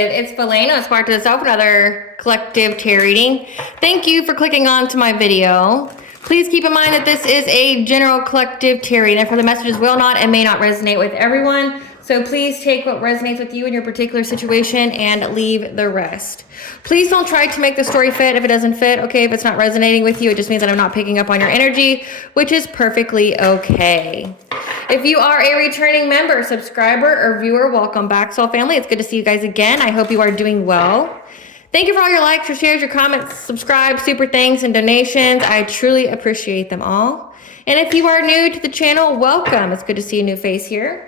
Illuminated. It's Valena, Spark to the Self, another collective tarot reading. Thank you for clicking on to my video. Please keep in mind that this is a general collective tarot reading, therefore the messages will not and may not resonate with everyone. So please take what resonates with you in your particular situation and leave the rest. Please don't try to make the story fit if it doesn't fit. Okay, if it's not resonating with you, it just means that I'm not picking up on your energy, which is perfectly okay. If you are a returning member, subscriber, or viewer, welcome back, Soul Family. It's good to see you guys again. I hope you are doing well. Thank you for all your likes, your shares, your comments, subscribe, super thanks, and donations. I truly appreciate them all. And if you are new to the channel, welcome. It's good to see a new face here.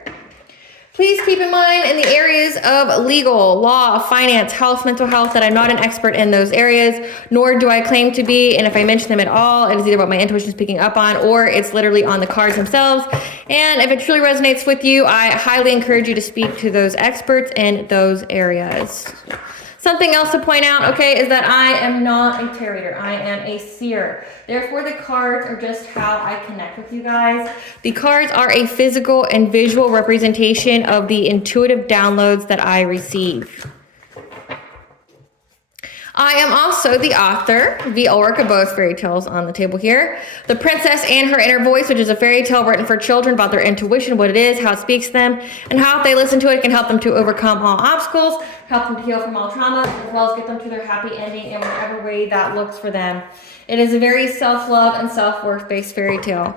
Please keep in mind in the areas of legal, law, finance, health, mental health, that I'm not an expert in those areas, nor do I claim to be. And if I mention them at all, it is either what my intuition is picking up on or it's literally on the cards themselves. And if it truly resonates with you, I highly encourage you to speak to those experts in those areas. Something else to point out, okay, is that I am not a tarot reader. I am a seer. Therefore, the cards are just how I connect with you guys. The cards are a physical and visual representation of the intuitive downloads that I receive. I am also the author, the orac of both fairy tales on the table here. The Princess and Her Inner Voice, which is a fairy tale written for children about their intuition, what it is, how it speaks to them, and how if they listen to it, it can help them to overcome all obstacles, help them to heal from all traumas, as well as get them to their happy ending in whatever way that looks for them. It is a very self-love and self-worth based fairy tale.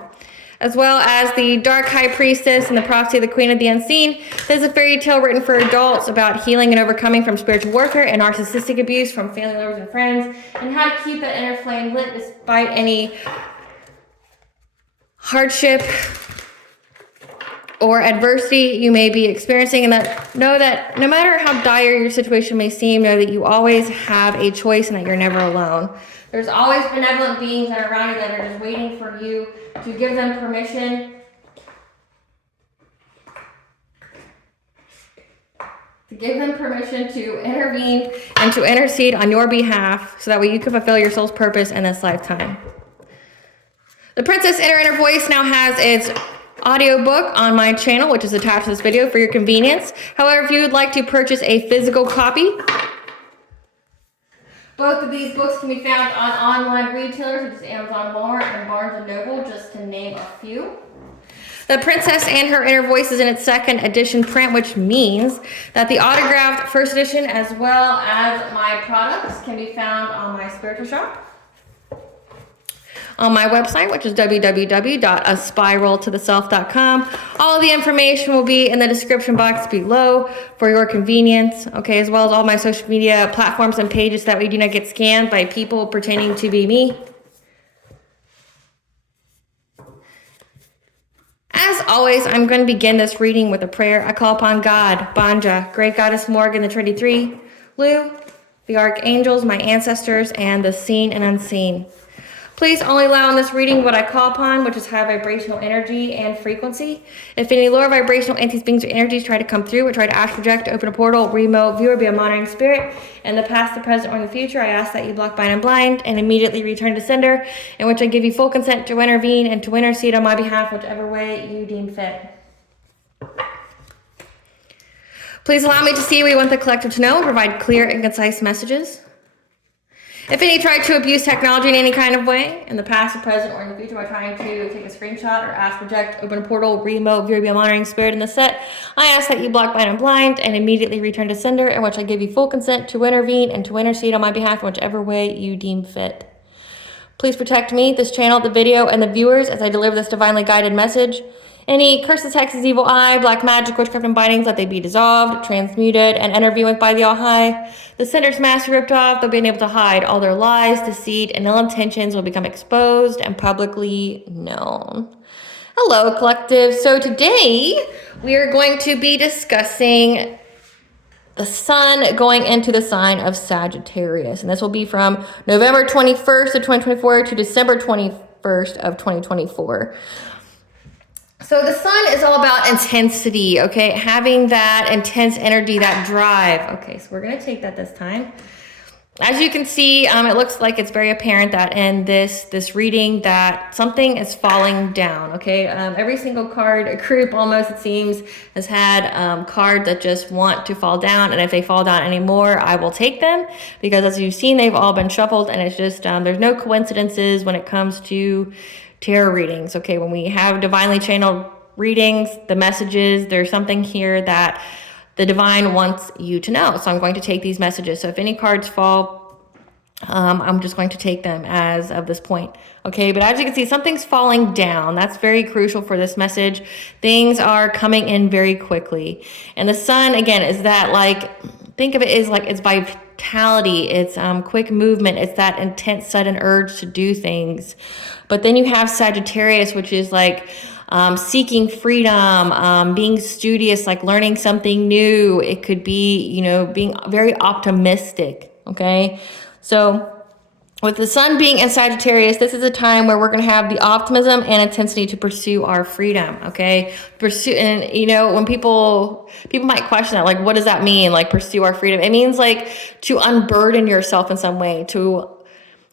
As well as the Dark High Priestess and the Prophecy of the Queen of the Unseen. This is a fairy tale written for adults about healing and overcoming from spiritual warfare and narcissistic abuse from family members and friends, and how to keep that inner flame lit despite any hardship or adversity you may be experiencing, and know that no matter how dire your situation may seem, know that you always have a choice and that you're never alone. There's always benevolent beings that are around you that are just waiting for you to give them permission to intervene and to intercede on your behalf so that way you can fulfill your soul's purpose in this lifetime. The Princess and Her Inner Voice now has its audiobook on my channel, which is attached to this video for your convenience. However, if you would like to purchase a physical copy, both of these books can be found on online retailers such as Amazon, Walmart, and Barnes & Noble, just to name a few. The Princess and Her Inner Voice is in its second edition print, which means that the autographed first edition as well as my products can be found on my spiritual shop. On my website, which is www.aspiraltotheself.com. All of the information will be in the description box below for your convenience, okay, as well as all my social media platforms and pages so that we do not get scammed by people pretending to be me. As always, I'm going to begin this reading with a prayer. I call upon God, Banja, Great Goddess Morgan, the Trinity Three, Lu, the archangels, my ancestors, and the seen and unseen. Please only allow in this reading what I call upon, which is high vibrational energy and frequency. If any lower vibrational entities, beings, or energies try to come through or try to astral project, open a portal, remote, viewer, be a monitoring spirit, in the past, the present, or in the future, I ask that you block, bind, and blind, and immediately return to sender, in which I give you full consent to intervene and to intercede on my behalf, whichever way you deem fit. Please allow me to see what you want the collective to know and provide clear and concise messages. If any try to abuse technology in any kind of way, in the past, the present, or in the future, by trying to take a screenshot or astral project, open a portal, remote, viewer, be a monitoring spirit in the set, I ask that you block, bind, and blind, and immediately return to sender, in which I give you full consent to intervene and to intercede on my behalf in whichever way you deem fit. Please protect me, this channel, the video, and the viewers as I deliver this divinely guided message. Any curses, hexes, evil eye, black magic, witchcraft, and bindings, let they be dissolved, transmuted, and intervened with by the All-High. The sender's mask ripped off, they'll be able to hide. All their lies, deceit, and ill intentions will become exposed and publicly known. Hello, collective. So today, we are going to be discussing the sun going into the sign of Sagittarius. And this will be from November 21st of 2024 to December 21st of 2024. So the sun is all about intensity, okay? Having that intense energy, that drive. Okay, so we're going to take that this time. As you can see, it looks like it's very apparent that in this reading that something is falling down, okay? Every single card group almost, it seems, has had cards that just want to fall down, and if they fall down anymore, I will take them, because as you've seen, they've all been shuffled, and it's just, there's no coincidences when it comes to tarot readings, okay? When we have divinely channeled readings, the messages, there's something here that the divine wants you to know. So I'm going to take these messages. So if any cards fall, I'm just going to take them as of this point. Okay, but as you can see, something's falling down. That's very crucial for this message. Things are coming in very quickly. And the sun, again, is that, like, think of it as like it's vitality. It's quick movement. It's that intense, sudden urge to do things. But then you have Sagittarius, which is like, seeking freedom, being studious, like learning something new. It could be, you know, being very optimistic, okay? So with the sun being in Sagittarius, this is a time where we're going to have the optimism and intensity to pursue our freedom, okay? And, you know, when people might question that, like, what does that mean? Like, pursue our freedom. It means, like, to unburden yourself in some way,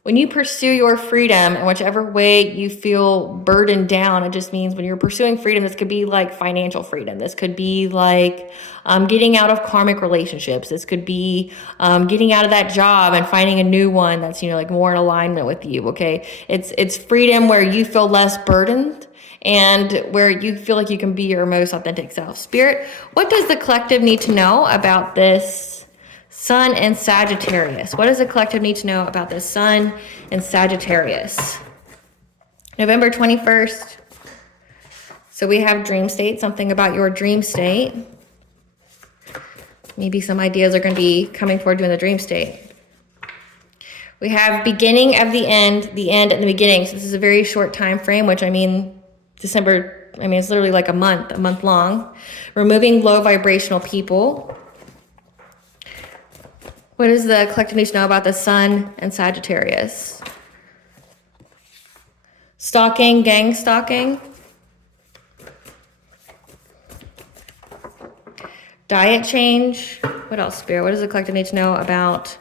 when you pursue your freedom in whichever way you feel burdened down, it just means when you're pursuing freedom, this could be like financial freedom. This could be like getting out of karmic relationships. This could be getting out of that job and finding a new one that's, you know, like more in alignment with you, okay? It's freedom where you feel less burdened and where you feel like you can be your most authentic self. Spirit, what does the collective need to know about this Sun and Sagittarius? What does the collective need to know about this Sun and Sagittarius? November 21st. So we have dream state, something about your dream state. Maybe some ideas are going to be coming toward you in the dream state. We have beginning of the end and the beginning. So this is a very short time frame, which I mean, December, I mean, it's literally like a month long. Removing low vibrational people. What does the collective need to know about the Sun and Sagittarius? Stalking, gang stalking. Diet change. What else, Spirit? What does the collective need to know about?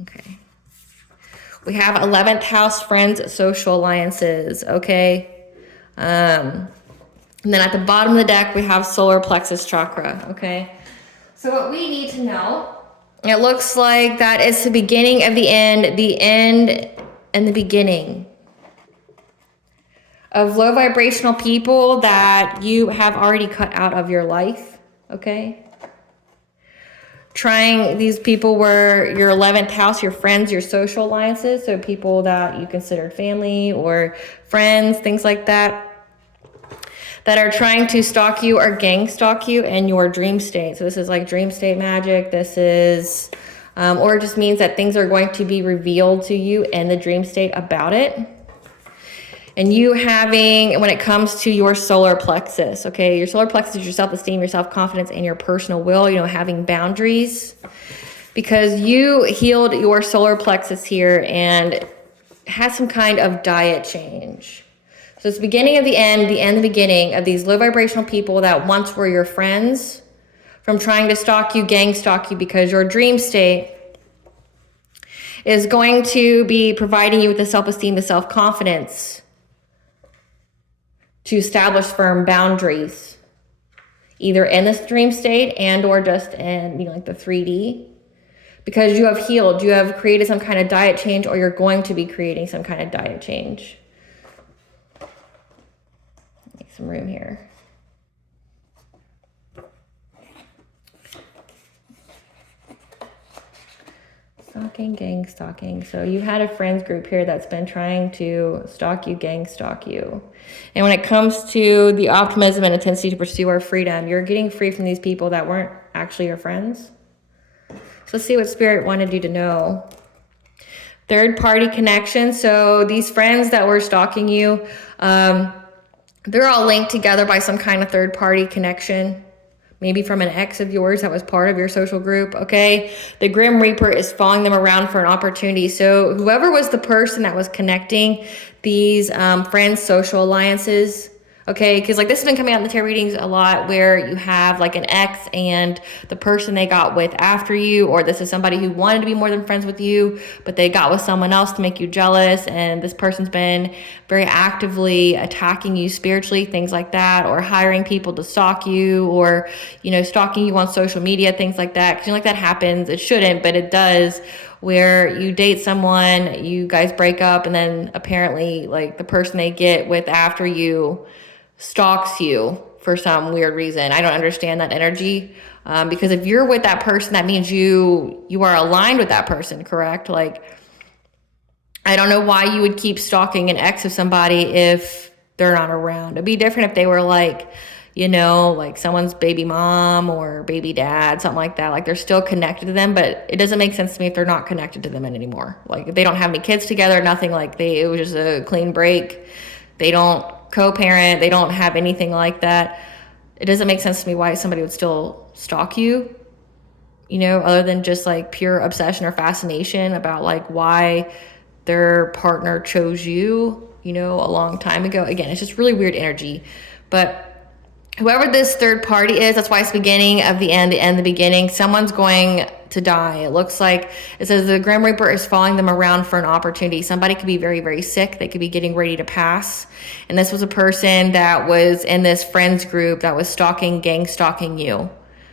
Okay. We have 11th house, friends, social alliances. Okay. And then at the bottom of the deck, we have solar plexus chakra. Okay. So what we need to know, it looks like that is the beginning of the end and the beginning of low vibrational people that you have already cut out of your life, okay? These people were your 11th house, your friends, your social alliances, so people that you considered family or friends, things like that are trying to stalk you or gang stalk you in your dream state. So this is like dream state magic. This is, or it just means that things are going to be revealed to you in the dream state about it. And you having, when it comes to your solar plexus, okay, your solar plexus is your self-esteem, your self-confidence, and your personal will, you know, having boundaries. Because you healed your solar plexus here and had some kind of diet change. So it's the beginning of the end, the beginning of these low vibrational people that once were your friends from trying to stalk you, gang stalk you, because your dream state is going to be providing you with the self-esteem, the self-confidence to establish firm boundaries, either in this dream state and or just in, you know, like the 3D, because you have healed, you have created some kind of diet change, or you're going to be creating some kind of diet change. Some room here. Stalking, gang stalking. So you had a friends group here that's been trying to stalk you, gang stalk you. And when it comes to the optimism and intensity to pursue our freedom, you're getting free from these people that weren't actually your friends. So let's see what Spirit wanted you to know. Third party connection. So these friends that were stalking you, they're all linked together by some kind of third-party connection, maybe from an ex of yours that was part of your social group, okay? The Grim Reaper is following them around for an opportunity. So whoever was the person that was connecting these friends' social alliances, Okay, because like this has been coming out in the tarot readings a lot, where you have like an ex and the person they got with after you, or this is somebody who wanted to be more than friends with you, but they got with someone else to make you jealous, and this person's been very actively attacking you spiritually, things like that, or hiring people to stalk you, or, you know, stalking you on social media, things like that. Because, you know, like that happens. It shouldn't, but it does, where you date someone, you guys break up, and then apparently like the person they get with after you stalks you for some weird reason. I don't understand that energy, because if you're with that person, that means you are aligned with that person, correct? Like, I don't know why you would keep stalking an ex of somebody if they're not around. It'd be different if they were like, you know, like someone's baby mom or baby dad, something like that. Like they're still connected to them, but it doesn't make sense to me if they're not connected to them anymore. Like if they don't have any kids together, nothing, like it was just a clean break. They don't co-parent, they don't have anything like that. It doesn't make sense to me why somebody would still stalk you, you know, other than just like pure obsession or fascination about like why their partner chose you, you know, a long time ago. Again, it's just really weird energy. But whoever this third party is, that's why it's beginning of the end the beginning. Someone's going to die. It looks like, it says the Grim Reaper is following them around for an opportunity. Somebody could be very, very sick. They could be getting ready to pass. And this was a person that was in this friends group that was gang stalking you.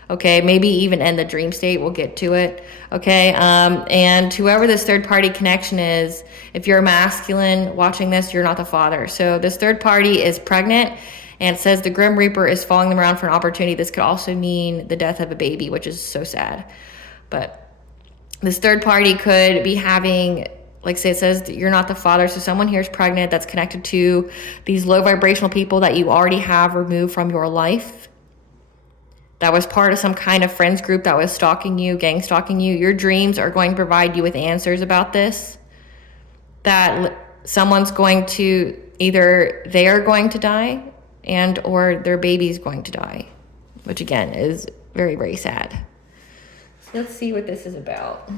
Okay, maybe even in the dream state. We'll get to it. Okay, and whoever this third party connection is, if you're a masculine watching this, you're not the father. So this third party is pregnant, and it says the Grim Reaper is following them around for an opportunity. This could also mean the death of a baby, which is so sad. But this third party could be having, like say it says you're not the father, so someone here is pregnant that's connected to these low vibrational people that you already have removed from your life, that was part of some kind of friends group that was stalking you, gang stalking you. Your dreams are going to provide you with answers about this, that someone's going to, either they are going to die and or their baby's going to die, which again is very, very sad. Let's see what this is about.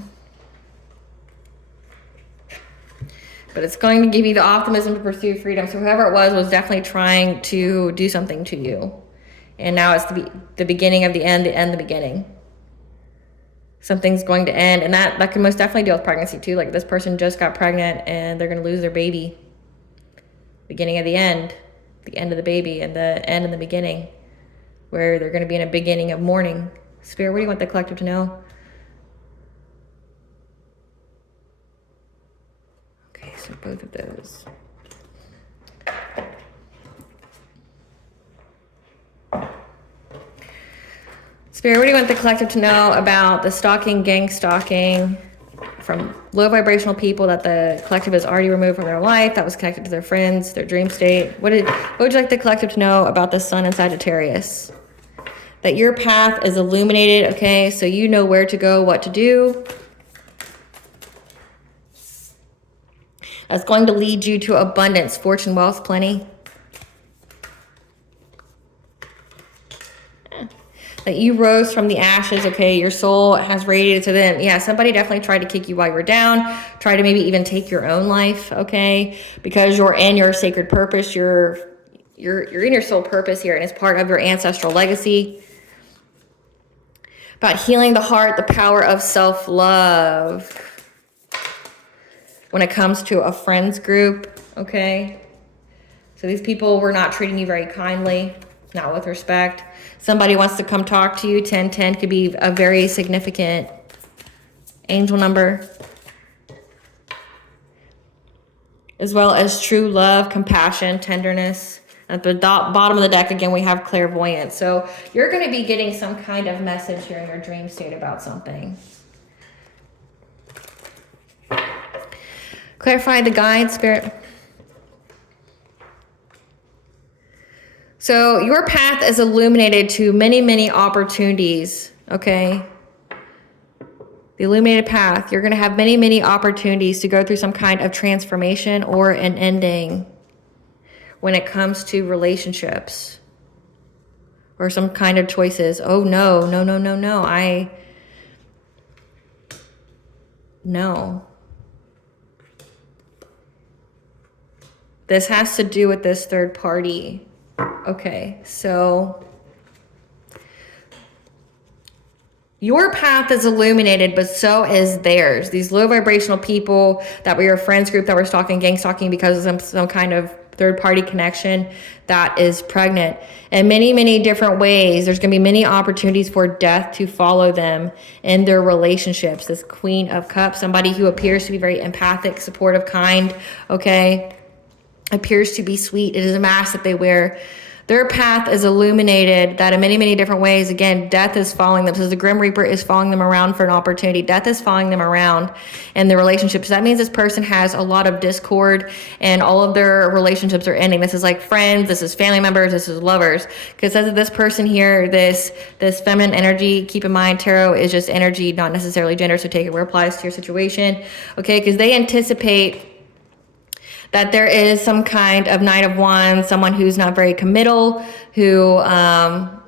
But it's going to give you the optimism to pursue freedom. So whoever it was definitely trying to do something to you. And now it's the beginning of the end the beginning. Something's going to end. And that can most definitely deal with pregnancy too. Like this person just got pregnant and they're going to lose their baby. Beginning of the end of the baby, and the end and the beginning, where they're going to be in a beginning of mourning. Spirit, what do you want the collective to know? Okay, so both of those. Spirit, what do you want the collective to know about the stalking, gang stalking from low vibrational people that the collective has already removed from their life, that was connected to their friends, their dream state? What would you like the collective to know about the sun in Sagittarius? That your path is illuminated, okay? So you know where to go, what to do. That's going to lead you to abundance, fortune, wealth, plenty. That you rose from the ashes, okay? Your soul has radiated to them. Yeah, somebody definitely tried to kick you while you were down, try to maybe even take your own life, okay? Because you're in your sacred purpose, you're in your soul purpose here, and it's part of your ancestral legacy. About healing the heart, the power of self-love when it comes to a friends group, okay? So these people were not treating you very kindly, not with respect. Somebody wants to come talk to you. 1010 could be a very significant angel number. As well as true love, compassion, tenderness. At the bottom of the deck, again, we have clairvoyance. So you're going to be getting some kind of message here in your dream state about something. Clarify the guide, Spirit. So your path is illuminated to many, many opportunities, okay? The illuminated path, you're going to have many, many opportunities to go through some kind of transformation or an ending when it comes to relationships or some kind of choices. Oh, no. No. This has to do with this third party. Okay, so your path is illuminated, but so is theirs. These low vibrational people that were your friends group that were stalking, gang stalking because of some kind of third party connection that is pregnant. In many, many different ways, there's going to be many opportunities for death to follow them in their relationships. This Queen of Cups, somebody who appears to be very empathic, supportive, kind, okay, appears to be sweet. It is a mask that they wear. Their path is illuminated that in many, many different ways. Again, death is following them. So the Grim Reaper is following them around for an opportunity. Death is following them around in the relationships. So that means this person has a lot of discord and all of their relationships are ending. This is like friends, this is family members, this is lovers. Because as this person here, this feminine energy, keep in mind, tarot is just energy, not necessarily gender. So take it where it applies to your situation. Okay, because they anticipate that there is some kind of Knight of Wands, someone who's not very committal, who, at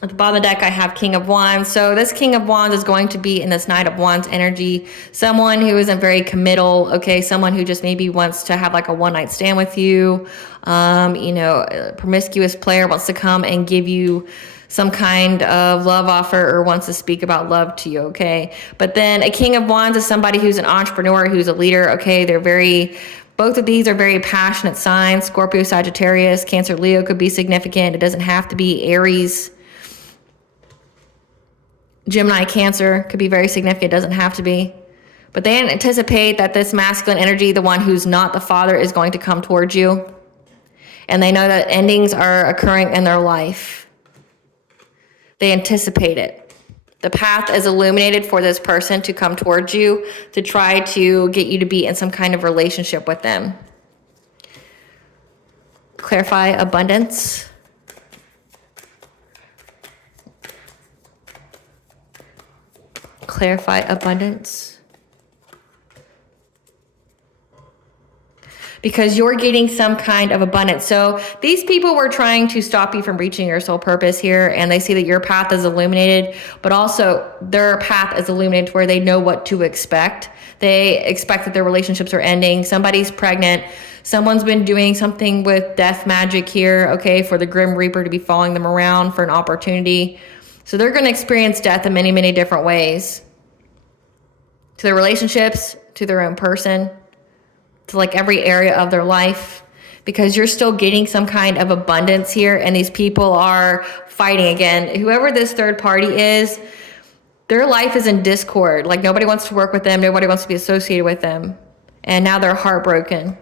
the bottom of the deck, I have King of Wands. So this King of Wands is going to be in this Knight of Wands energy. Someone who isn't very committal, okay? Someone who just maybe wants to have like a one-night stand with you. You know, a promiscuous player wants to come and give you some kind of love offer or wants to speak about love to you, okay? But then a King of Wands is somebody who's an entrepreneur, who's a leader, okay? Both of these are very passionate signs. Scorpio, Sagittarius, Cancer, Leo could be significant. It doesn't have to be. Aries, Gemini, Cancer could be very significant. It doesn't have to be. But they anticipate that this masculine energy, the one who's not the father, is going to come towards you. And they know that endings are occurring in their life. They anticipate it. The path is illuminated for this person to come towards you to try to get you to be in some kind of relationship with them. Clarify abundance. Clarify abundance. Because you're getting some kind of abundance. So these people were trying to stop you from reaching your soul purpose here, and they see that your path is illuminated, but also their path is illuminated where they know what to expect. They expect that their relationships are ending. Somebody's pregnant. Someone's been doing something with death magic here, okay, for the Grim Reaper to be following them around for an opportunity. So they're going to experience death in many, many different ways. To their relationships, to their own person, to like every area of their life, because you're still getting some kind of abundance here. And these people are fighting again. Whoever this third party is, their life is in discord. Like nobody wants to work with them. Nobody wants to be associated with them. And now they're heartbroken.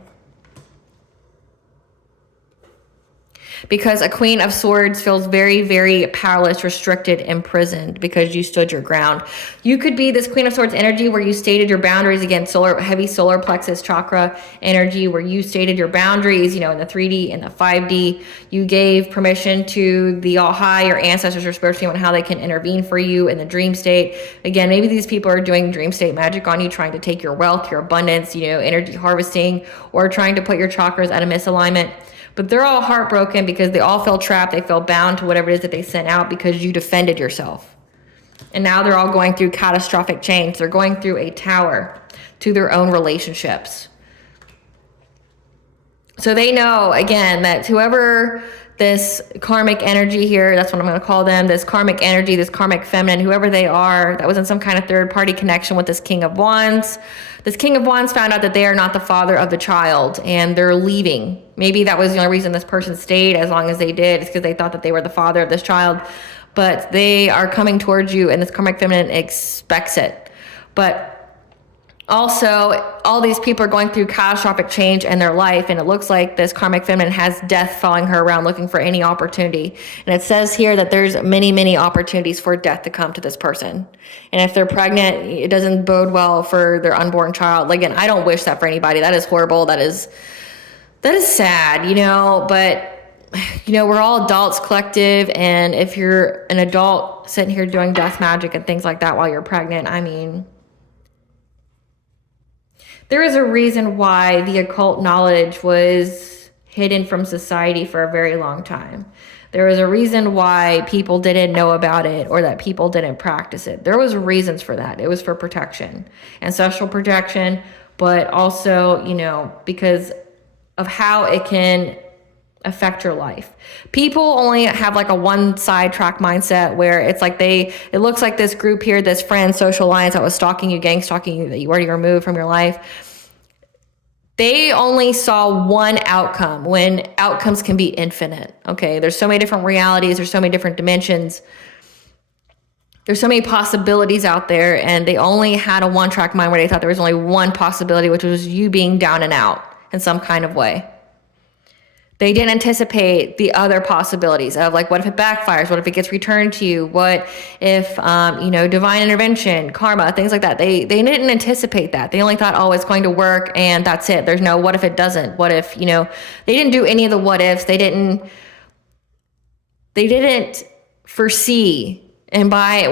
Because a Queen of Swords feels very, very powerless, restricted, imprisoned because you stood your ground. You could be this Queen of Swords energy where you stated your boundaries, again, heavy solar plexus chakra energy, where you stated your boundaries, you know, in the 3D and the 5D. You gave permission to the All High, your ancestors, or spiritual on how they can intervene for you in the dream state. Again, maybe these people are doing dream state magic on you, trying to take your wealth, your abundance, you know, energy harvesting, or trying to put your chakras at a misalignment. But they're all heartbroken because they all feel trapped. They feel bound to whatever it is that they sent out because you defended yourself. And now they're all going through catastrophic change. They're going through a tower to their own relationships. So they know, again, that whoever this karmic energy here, that's what I'm going to call them, this karmic energy, this karmic feminine, whoever they are, that was in some kind of third party connection with this King of Wands. This King of Wands found out that they are not the father of the child and they're leaving. Maybe that was the only reason this person stayed as long as they did. It's because they thought that they were the father of this child. But they are coming towards you and this karmic feminine expects it. But also, all these people are going through catastrophic change in their life, and it looks like this karmic feminine has death following her around looking for any opportunity. And it says here that there's many, many opportunities for death to come to this person. And if they're pregnant, it doesn't bode well for their unborn child. Again, I don't wish that for anybody. That is horrible. That is sad, you know, but you know, we're all adults collective, and if you're an adult sitting here doing death magic and things like that while you're pregnant, I mean, there is a reason why the occult knowledge was hidden from society for a very long time. There was a reason why people didn't know about it or that people didn't practice it. There was reasons for that. It was for protection, ancestral protection, but also, you know, because of how it can affect your life. People only have like a one side track mindset where it's like it looks like this group here, this friend, social alliance that was stalking you, gang stalking you, that you already removed from your life. They only saw one outcome when outcomes can be infinite. Okay. There's so many different realities. There's so many different dimensions. There's so many possibilities out there, and they only had a one track mind where they thought there was only one possibility, which was you being down and out in some kind of way. They didn't anticipate the other possibilities of like, what if it backfires? What if it gets returned to you? What if, divine intervention, karma, things like that. They didn't anticipate that. They only thought, oh, it's going to work and that's it. There's no, what if it doesn't? What if, they didn't do any of the what ifs. They didn't foresee. And by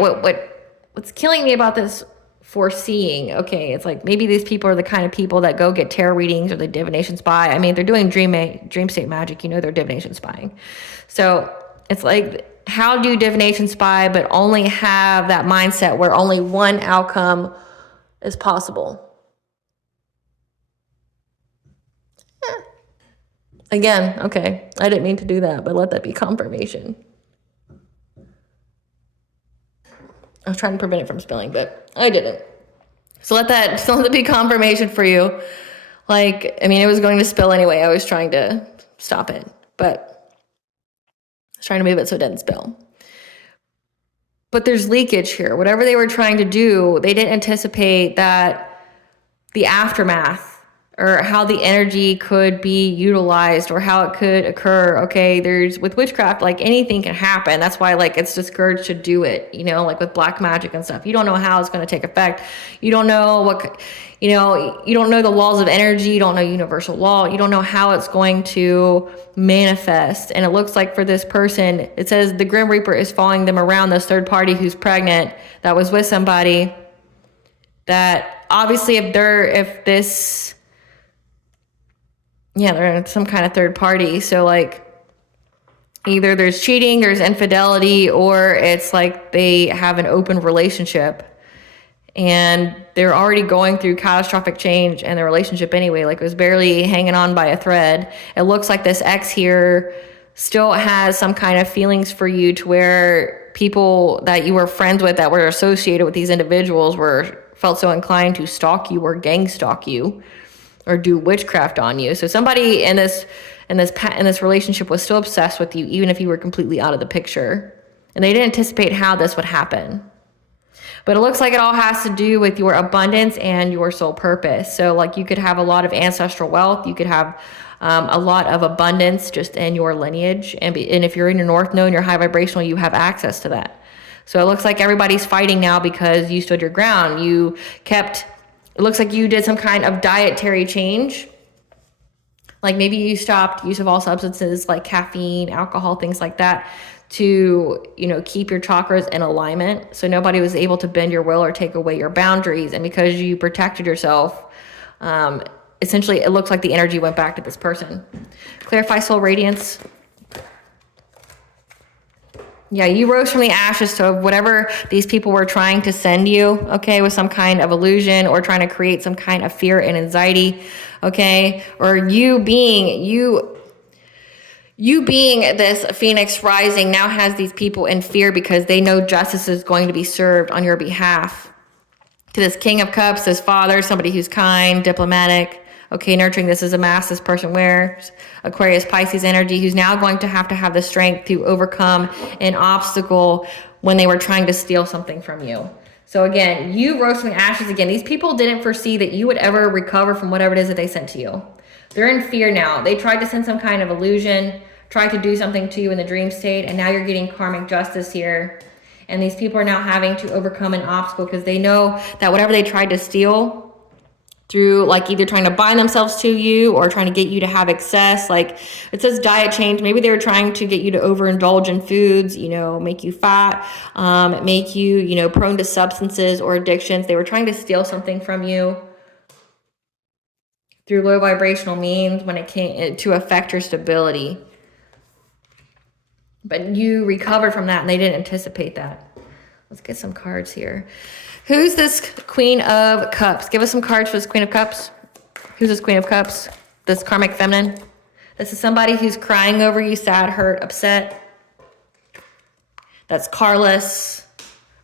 what's killing me about this foreseeing, okay, it's like maybe these people are the kind of people that go get tarot readings or the divination spy. I mean, they're doing dream state magic, they're divination spying. So it's like, how do divination spy but only have that mindset where only one outcome is possible? Again, okay, I didn't mean to do that, but let that be confirmation. I was trying to prevent it from spilling, but I didn't. So let that be confirmation for you. Like, I mean, it was going to spill anyway. I was trying to stop it, but I was trying to move it so it didn't spill. But there's leakage here. Whatever they were trying to do, they didn't anticipate that the aftermath or how the energy could be utilized or how it could occur. Okay, with witchcraft, like anything can happen. That's why like it's discouraged to do it, like with black magic and stuff. You don't know how it's going to take effect. You don't know you don't know the laws of energy. You don't know universal law. You don't know how it's going to manifest. And it looks like for this person, it says the Grim Reaper is following them around, this third party who's pregnant, that was with somebody that obviously they're some kind of third party. So like either there's cheating, there's infidelity, or it's like they have an open relationship and they're already going through catastrophic change in their relationship anyway. Like it was barely hanging on by a thread. It looks like this ex here still has some kind of feelings for you, to where people that you were friends with that were associated with these individuals felt so inclined to stalk you or gang stalk you or do witchcraft on you. So somebody in this relationship was still obsessed with you, even if you were completely out of the picture. And they didn't anticipate how this would happen. But it looks like it all has to do with your abundance and your soul purpose. So like you could have a lot of ancestral wealth. You could have a lot of abundance just in your lineage. And if you're in your North Node and you're high vibrational, you have access to that. So it looks like everybody's fighting now because you stood your ground. It looks like you did some kind of dietary change. Like maybe you stopped use of all substances like caffeine, alcohol, things like that, to, keep your chakras in alignment. So nobody was able to bend your will or take away your boundaries. And because you protected yourself, essentially it looks like the energy went back to this person. Clarify soul radiance. Yeah, you rose from the ashes to whatever these people were trying to send you, okay, with some kind of illusion or trying to create some kind of fear and anxiety, okay? Or you being this Phoenix rising now has these people in fear because they know justice is going to be served on your behalf. To this King of Cups, this father, somebody who's kind, diplomatic, okay, nurturing. This is a mask this person wears. Aquarius, Pisces energy, who's now going to have the strength to overcome an obstacle when they were trying to steal something from you. So again, you rose from the ashes again. These people didn't foresee that you would ever recover from whatever it is that they sent to you. They're in fear now. They tried to send some kind of illusion, tried to do something to you in the dream state, and now you're getting karmic justice here. And these people are now having to overcome an obstacle because they know that whatever they tried to steal through like either trying to bind themselves to you or trying to get you to have excess, like it says diet change. Maybe they were trying to get you to overindulge in foods, make you fat, make you, prone to substances or addictions. They were trying to steal something from you through low vibrational means when it came to affect your stability. But you recovered from that and they didn't anticipate that. Let's get some cards here. Who's this Queen of Cups? Give us some cards for this Queen of Cups. Who's this Queen of Cups? This karmic feminine This is somebody who's crying over you, sad, hurt, upset. That's carless,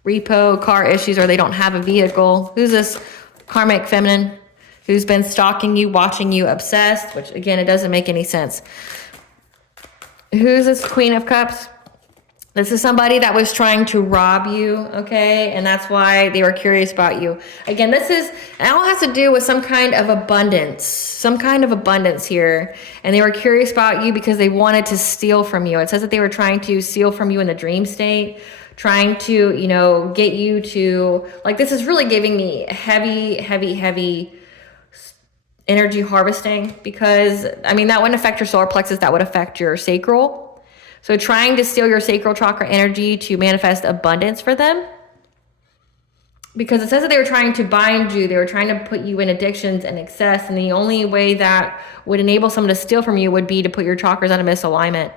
repo, car issues, or they don't have a vehicle. Who's this karmic feminine who's been stalking you, watching you, obsessed, which again, it doesn't make any sense. Who's this Queen of Cups? This is somebody that was trying to rob you, okay? And that's why they were curious about you. Again, it all has to do with some kind of abundance here. And they were curious about you because they wanted to steal from you. It says that they were trying to steal from you in the dream state, trying to, get you to, like, this is really giving me heavy energy harvesting, because, that wouldn't affect your solar plexus, that would affect your sacral. So trying to steal your sacral chakra energy to manifest abundance for them. Because it says that they were trying to bind you. They were trying to put you in addictions and excess. And the only way that would enable someone to steal from you would be to put your chakras out of misalignment.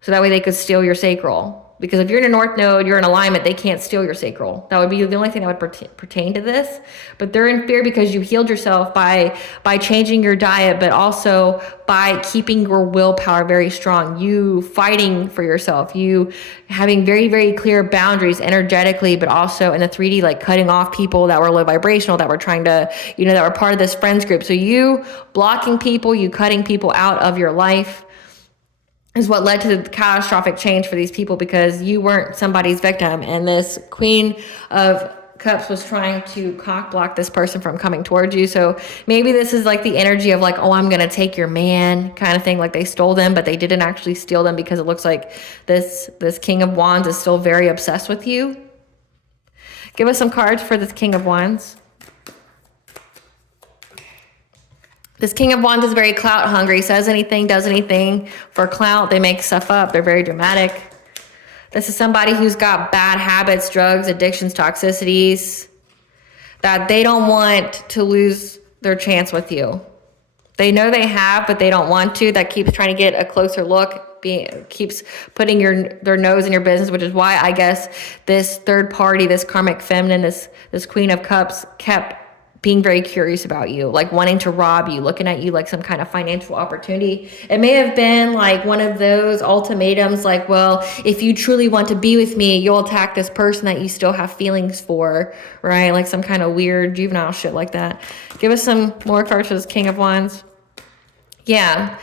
So that way they could steal your sacral. Because if you're in a north node, you're in alignment, they can't steal your sacral. That would be the only thing that would pertain to this. But they're in fear because you healed yourself by changing your diet, but also by keeping your willpower very strong. You fighting for yourself. You having very, very clear boundaries energetically, but also in the 3D, like cutting off people that were low vibrational, that were trying to, that were part of this friends group. So you blocking people, you cutting people out of your life, is what led to the catastrophic change for these people, because you weren't somebody's victim. And this Queen of Cups was trying to cock block this person from coming towards you. So maybe this is like the energy of like, oh, I'm going to take your man kind of thing. Like they stole them, but they didn't actually steal them, because it looks like this King of Wands is still very obsessed with you. Give us some cards for this King of Wands. This King of Wands is very clout hungry, says anything, does anything for clout. They make stuff up. They're very dramatic. This is somebody who's got bad habits, drugs, addictions, toxicities, that they don't want to lose their chance with you. They know they have, but they don't want to. That keeps trying to get a closer look, keeps putting their nose in your business, which is why I guess this third party, this karmic feminine, this Queen of Cups kept being very curious about you, like wanting to rob you, looking at you like some kind of financial opportunity. It may have been like one of those ultimatums, like, well, if you truly want to be with me, you'll attack this person that you still have feelings for, right? Like some kind of weird juvenile shit like that. Give us some more cards for this King of Wands. Yeah.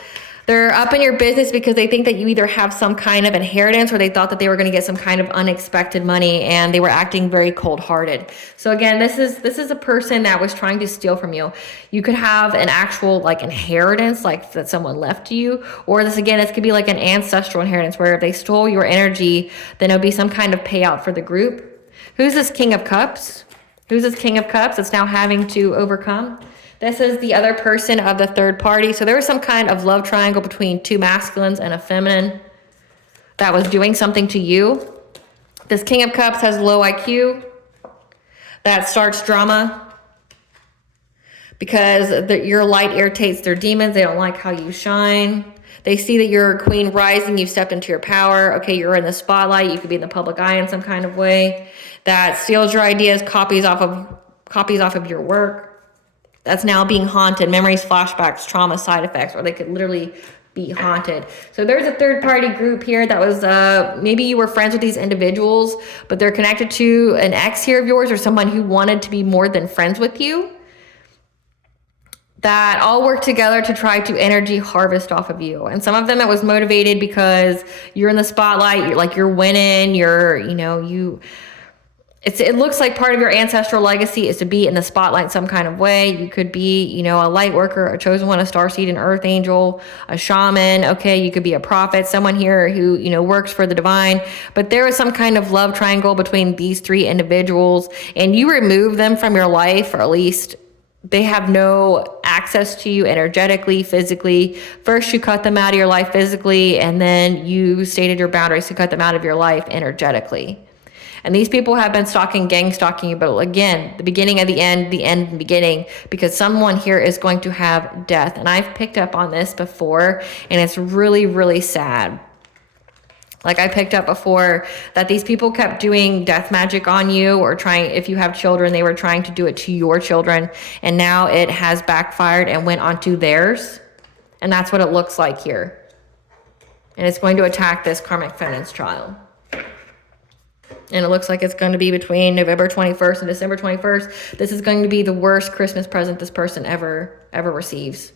They're up in your business because they think that you either have some kind of inheritance, or they thought that they were going to get some kind of unexpected money, and they were acting very cold-hearted. So again, this is a person that was trying to steal from you. You could have an actual like inheritance, like that someone left to you, or this could be like an ancestral inheritance where if they stole your energy, then it'll be some kind of payout for the group. Who's this King of Cups? Who's this King of Cups that's now having to overcome? This is the other person of the third party. So there was some kind of love triangle between two masculines and a feminine that was doing something to you. This King of Cups has low IQ. That starts drama because your light irritates their demons. They don't like how you shine. They see that you're a queen rising. You've stepped into your power. Okay, you're in the spotlight. You could be in the public eye in some kind of way. That steals your ideas, copies off of your work. That's now being haunted. Memories, flashbacks, trauma, side effects, or they could literally be haunted. So there's a third party group here that was, maybe you were friends with these individuals, but they're connected to an ex here of yours, or someone who wanted to be more than friends with you, that all work together to try to energy harvest off of you. And some of them, it was motivated because you're in the spotlight, you're winning, it looks like part of your ancestral legacy is to be in the spotlight in some kind of way. You could be, a light worker, a chosen one, a starseed, an earth angel, a shaman. Okay, you could be a prophet, someone here who, works for the divine. But there is some kind of love triangle between these three individuals, and you remove them from your life, or at least they have no access to you energetically, physically. First, you cut them out of your life physically, and then you stated your boundaries to cut them out of your life energetically. And these people have been gang stalking you, but again, the beginning of the end and the beginning, because someone here is going to have death. And I've picked up on this before, and it's really, really sad. Like I picked up before that these people kept doing death magic on you, or if you have children, they were trying to do it to your children. And now it has backfired and went onto theirs. And that's what it looks like here. And it's going to attack this karmic feminine child. And it looks like it's going to be between November 21st and December 21st. This is going to be the worst Christmas present this person ever receives.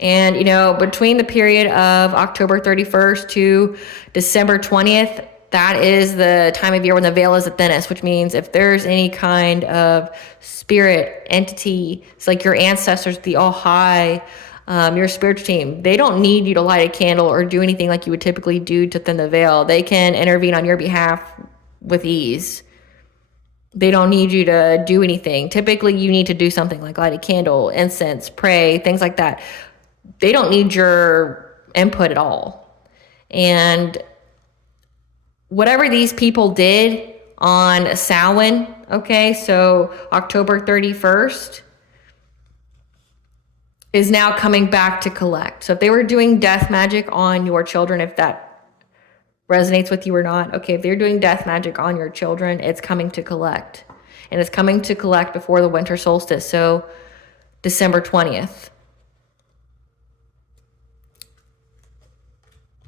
And, you know, between the period of October 31st to December 20th, that is the time of year when the veil is the thinnest, which means if there's any kind of spirit, entity, it's like your ancestors, the all high, your spiritual team, they don't need you to light a candle or do anything like you would typically do to thin the veil. They can intervene on your behalf with ease. They don't need you to do anything. Typically, you need to do something like light a candle, incense, pray, things like that. They don't need your input at all. And whatever these people did on Samhain, okay, so October 31st, is now coming back to collect. So if they were doing death magic on your children, if that resonates with you or not, okay, if they're doing death magic on your children, it's coming to collect. And it's coming to collect before the winter solstice, so December 20th.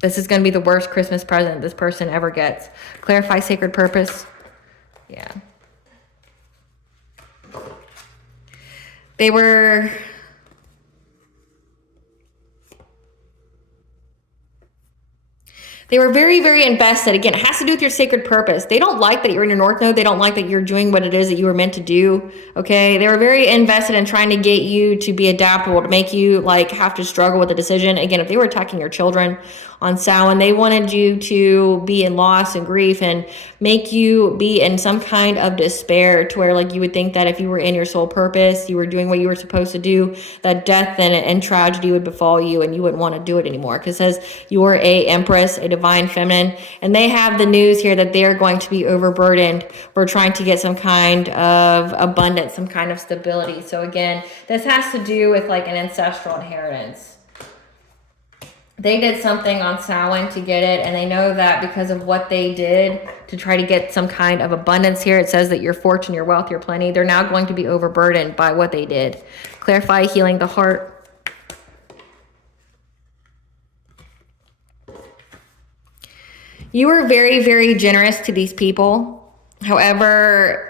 This is going to be the worst Christmas present this person ever gets. Clarify sacred purpose. Yeah. They were very, very invested. Again, it has to do with your sacred purpose. They don't like that you're in your North Node. They don't like that you're doing what it is that you were meant to do. Okay. They were very invested in trying to get you to be adaptable, to make you like have to struggle with the decision. Again, if they were attacking your children on Samhain, they wanted you to be in loss and grief and make you be in some kind of despair to where like you would think that if you were in your soul purpose, you were doing what you were supposed to do, that death and tragedy would befall you and you wouldn't want to do it anymore. Because it says you're a empress, a divine feminine, and they have the news here that they are going to be overburdened for trying to get some kind of abundance, some kind of stability. So again, this has to do with like an ancestral inheritance. They did something on Samhain to get it, and they know that because of what they did to try to get some kind of abundance here. It says that your fortune, your wealth, your plenty, they're now going to be overburdened by what they did. Clarify healing the heart. You were very, very generous to these people. However,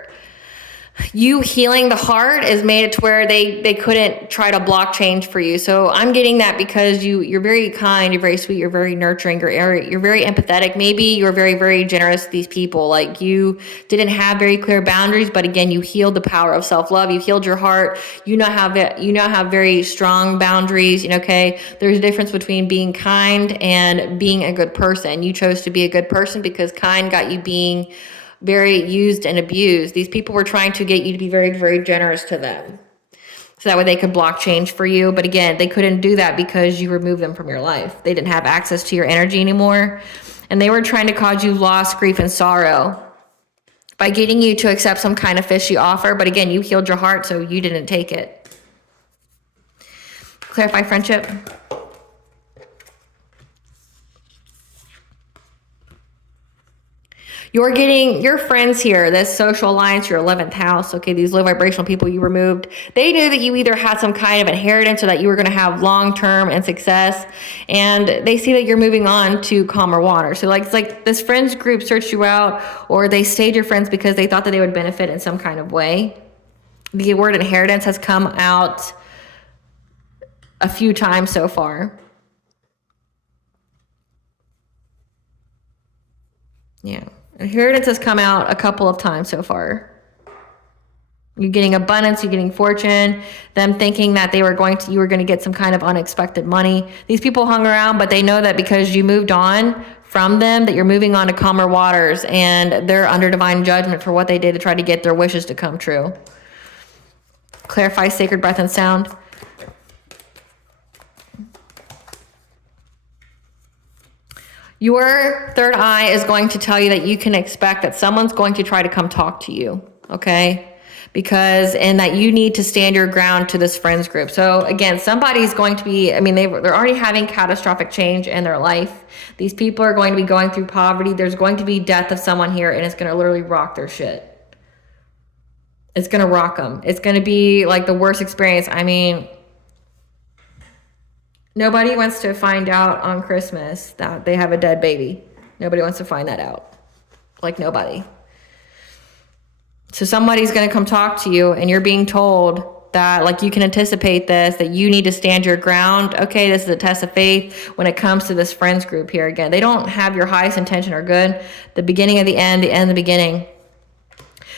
you healing the heart has made it to where they couldn't try to block change for you. So I'm getting that because you're very kind, you're very sweet, you're very nurturing, you're very empathetic. Maybe you're very, very generous to these people. Like you didn't have very clear boundaries, but again, you healed the power of self-love. You healed your heart. You now have very strong boundaries. Okay, there's a difference between being kind and being a good person. You chose to be a good person because kind got you being very used and abused. These people were trying to get you to be very, very generous to them. So that way they could block change for you. But again, they couldn't do that because you removed them from your life. They didn't have access to your energy anymore. And they were trying to cause you loss, grief, and sorrow by getting you to accept some kind of fishy offer. But again, you healed your heart, so you didn't take it. Clarify friendship. You're getting your friends here, this social alliance, your 11th house, okay, these low vibrational people you removed, they knew that you either had some kind of inheritance or that you were going to have long-term and success, and they see that you're moving on to calmer water. So like it's like this friends group searched you out, or they stayed your friends because they thought that they would benefit in some kind of way. The word inheritance has come out a few times so far. Yeah. Inheritance has come out a couple of times so far. You're getting abundance, you're getting fortune, them thinking that you were going to get some kind of unexpected money. These people hung around, but they know that because you moved on from them, that you're moving on to calmer waters, and they're under divine judgment for what they did to try to get their wishes to come true. Clarify sacred breath and sound. Your third eye is going to tell you that you can expect that someone's going to try to come talk to you, okay? And that you need to stand your ground to this friends group. So again, somebody's going to be, they're already having catastrophic change in their life. These people are going to be going through poverty. There's going to be death of someone here, and it's going to literally rock their shit. It's going to rock them. It's going to be like the worst experience. Nobody wants to find out on Christmas that they have a dead baby. Nobody wants to find that out. Like nobody. So somebody's going to come talk to you and you're being told that like you can anticipate this, that you need to stand your ground. Okay, this is a test of faith when it comes to this friends group here. Again, they don't have your highest intention or good. The beginning of the end of the beginning.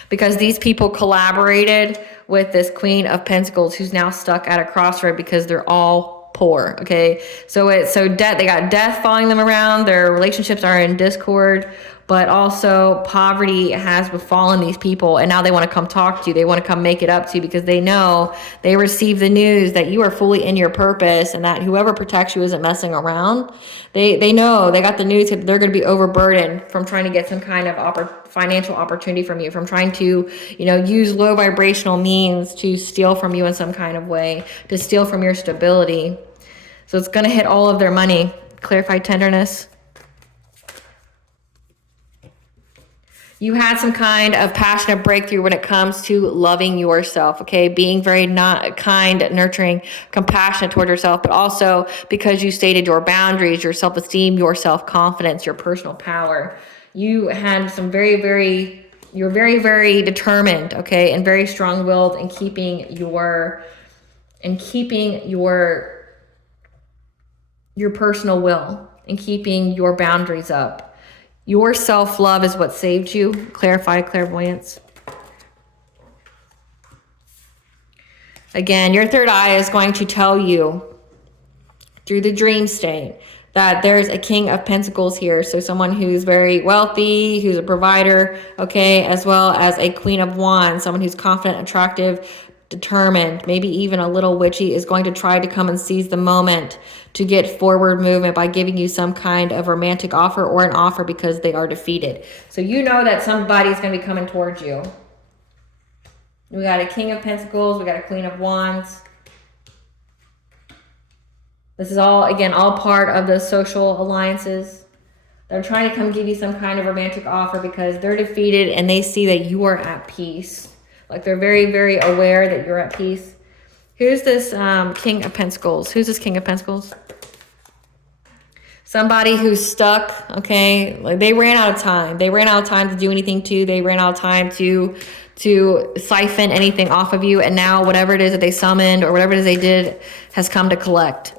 Because these people collaborated with this Queen of Pentacles who's now stuck at a crossroad because they're all poor. Okay, so they got death following them around. Their relationships are in discord, but also poverty has befallen these people, and now they want to come talk to you. They want to come make it up to you because they know they receive the news that you are fully in your purpose and that whoever protects you isn't messing around. They know, they got the news that they're going to be overburdened from trying to get some kind of financial opportunity from you, from trying to, use low vibrational means to steal from you in some kind of way, to steal from your stability. So it's going to hit all of their money. Clarified tenderness. You had some kind of passionate breakthrough when it comes to loving yourself, okay? Being very kind, nurturing, compassionate toward yourself, but also because you stated your boundaries, your self-esteem, your self-confidence, your personal power. You had some you're very, very determined, okay? And very strong-willed in keeping your personal will and keeping your boundaries up. Your self-love is what saved you. Clarified clairvoyance. Again, your third eye is going to tell you through the dream state that there's a King of Pentacles here. So someone who's very wealthy, who's a provider, okay, as well as a Queen of Wands, someone who's confident, attractive, determined, maybe even a little witchy, is going to try to come and seize the moment to get forward movement by giving you some kind of romantic offer or an offer because they are defeated. So you know that somebody's going to be coming towards you. We got a King of Pentacles. We got a Queen of Wands. This is all, again, all part of the social alliances. They're trying to come give you some kind of romantic offer because they're defeated and they see that you are at peace. Like they're very, very aware that you're at peace. Who's this King of Pentacles? Who's this King of Pentacles? Somebody who's stuck, okay? Like they ran out of time. They ran out of time to do anything to you. They ran out of time to siphon anything off of you. And now whatever it is that they summoned or whatever it is they did has come to collect.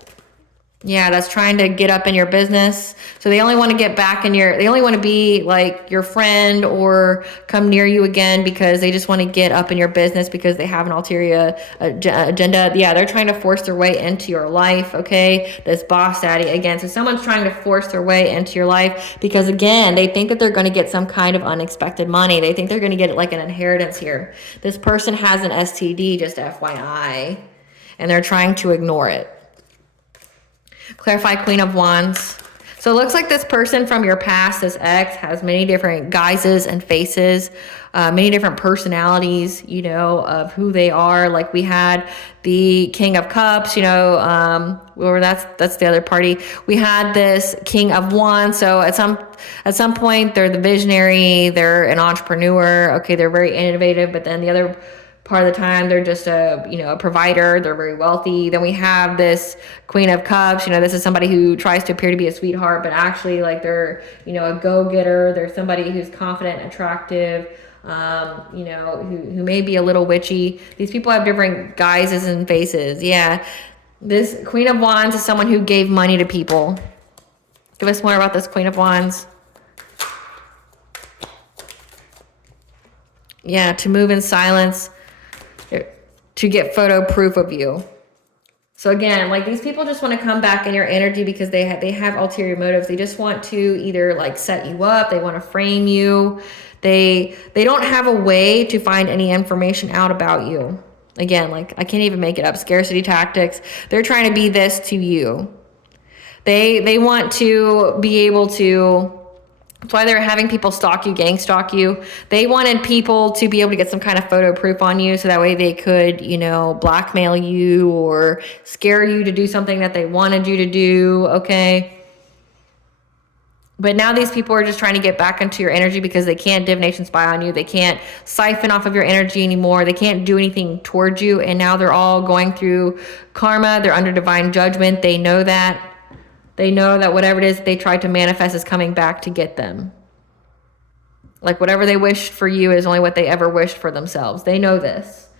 Yeah, that's trying to get up in your business. So they only want to get back they only want to be like your friend or come near you again because they just want to get up in your business because they have an ulterior agenda. Yeah, they're trying to force their way into your life, okay? This boss daddy again. So someone's trying to force their way into your life because again, they think that they're going to get some kind of unexpected money. They think they're going to get like an inheritance here. This person has an STD, just FYI, and they're trying to ignore it. Clarify Queen of Wands. So it looks like this person from your past, this ex, has many different guises and faces, many different personalities, of who they are. Like we had the King of Cups, or that's the other party. We had this King of Wands. So at some point they're the visionary, they're an entrepreneur. Okay, they're very innovative, but then the other part of the time they're just a provider. They're very wealthy. Then we have this Queen of Cups. This is somebody who tries to appear to be a sweetheart, but actually like they're a go-getter. They're somebody who's confident, attractive, who may be a little witchy. These people have different guises and faces. Yeah, this Queen of Wands is someone who gave money to people. Give us more about this Queen of Wands. Yeah, to move in silence, to get photo proof of you. So again, like these people just want to come back in your energy because they have ulterior motives. They just want to either like set you up, they want to frame you. They don't have a way to find any information out about you. Again, like I can't even make it up. Scarcity tactics. They're trying to be this to you. They want to be able to. That's why they're having people stalk you, gang stalk you. They wanted people to be able to get some kind of photo proof on you so that way they could, blackmail you or scare you to do something that they wanted you to do, okay? But now these people are just trying to get back into your energy because they can't divination spy on you. They can't siphon off of your energy anymore. They can't do anything towards you. And now they're all going through karma. They're under divine judgment. They know that. They know that whatever it is they tried to manifest is coming back to get them. Like whatever they wished for you is only what they ever wished for themselves. They know this.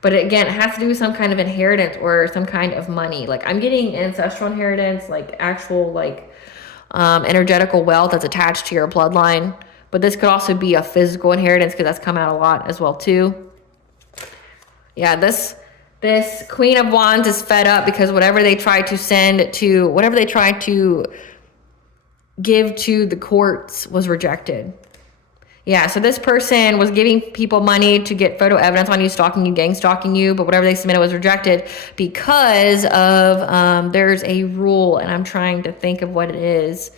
But again, it has to do with some kind of inheritance or some kind of money. Like I'm getting ancestral inheritance, like actual like energetical wealth that's attached to your bloodline. But this could also be a physical inheritance because that's come out a lot as well too. Yeah, this Queen of Wands is fed up because whatever they tried to give to the courts was rejected. Yeah, so this person was giving people money to get photo evidence on you, stalking you, gang stalking you, but whatever they submitted was rejected because of, there's a rule, and I'm trying to think of what it is.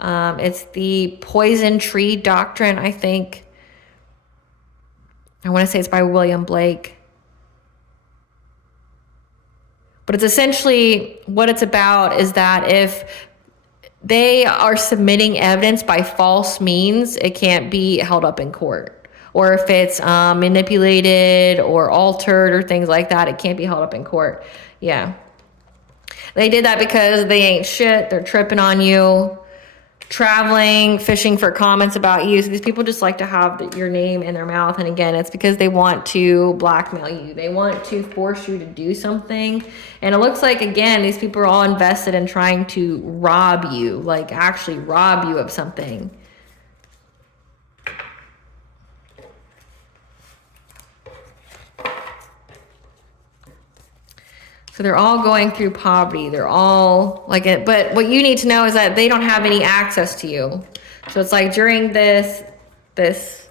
It's the poison tree doctrine, I think. I want to say it's by William Blake. But it's essentially, what it's about is that if they are submitting evidence by false means, it can't be held up in court. Or if it's manipulated or altered or things like that, it can't be held up in court. Yeah. They did that because they ain't shit. They're tripping on you, traveling, fishing for comments about you. So these people just like to have your name in their mouth. And again, it's because they want to blackmail you. They want to force you to do something. And it looks like, again, these people are all invested in trying to rob you, like actually rob you of something. So they're all going through poverty. They're all like it. But what you need to know is that they don't have any access to you. So it's like during this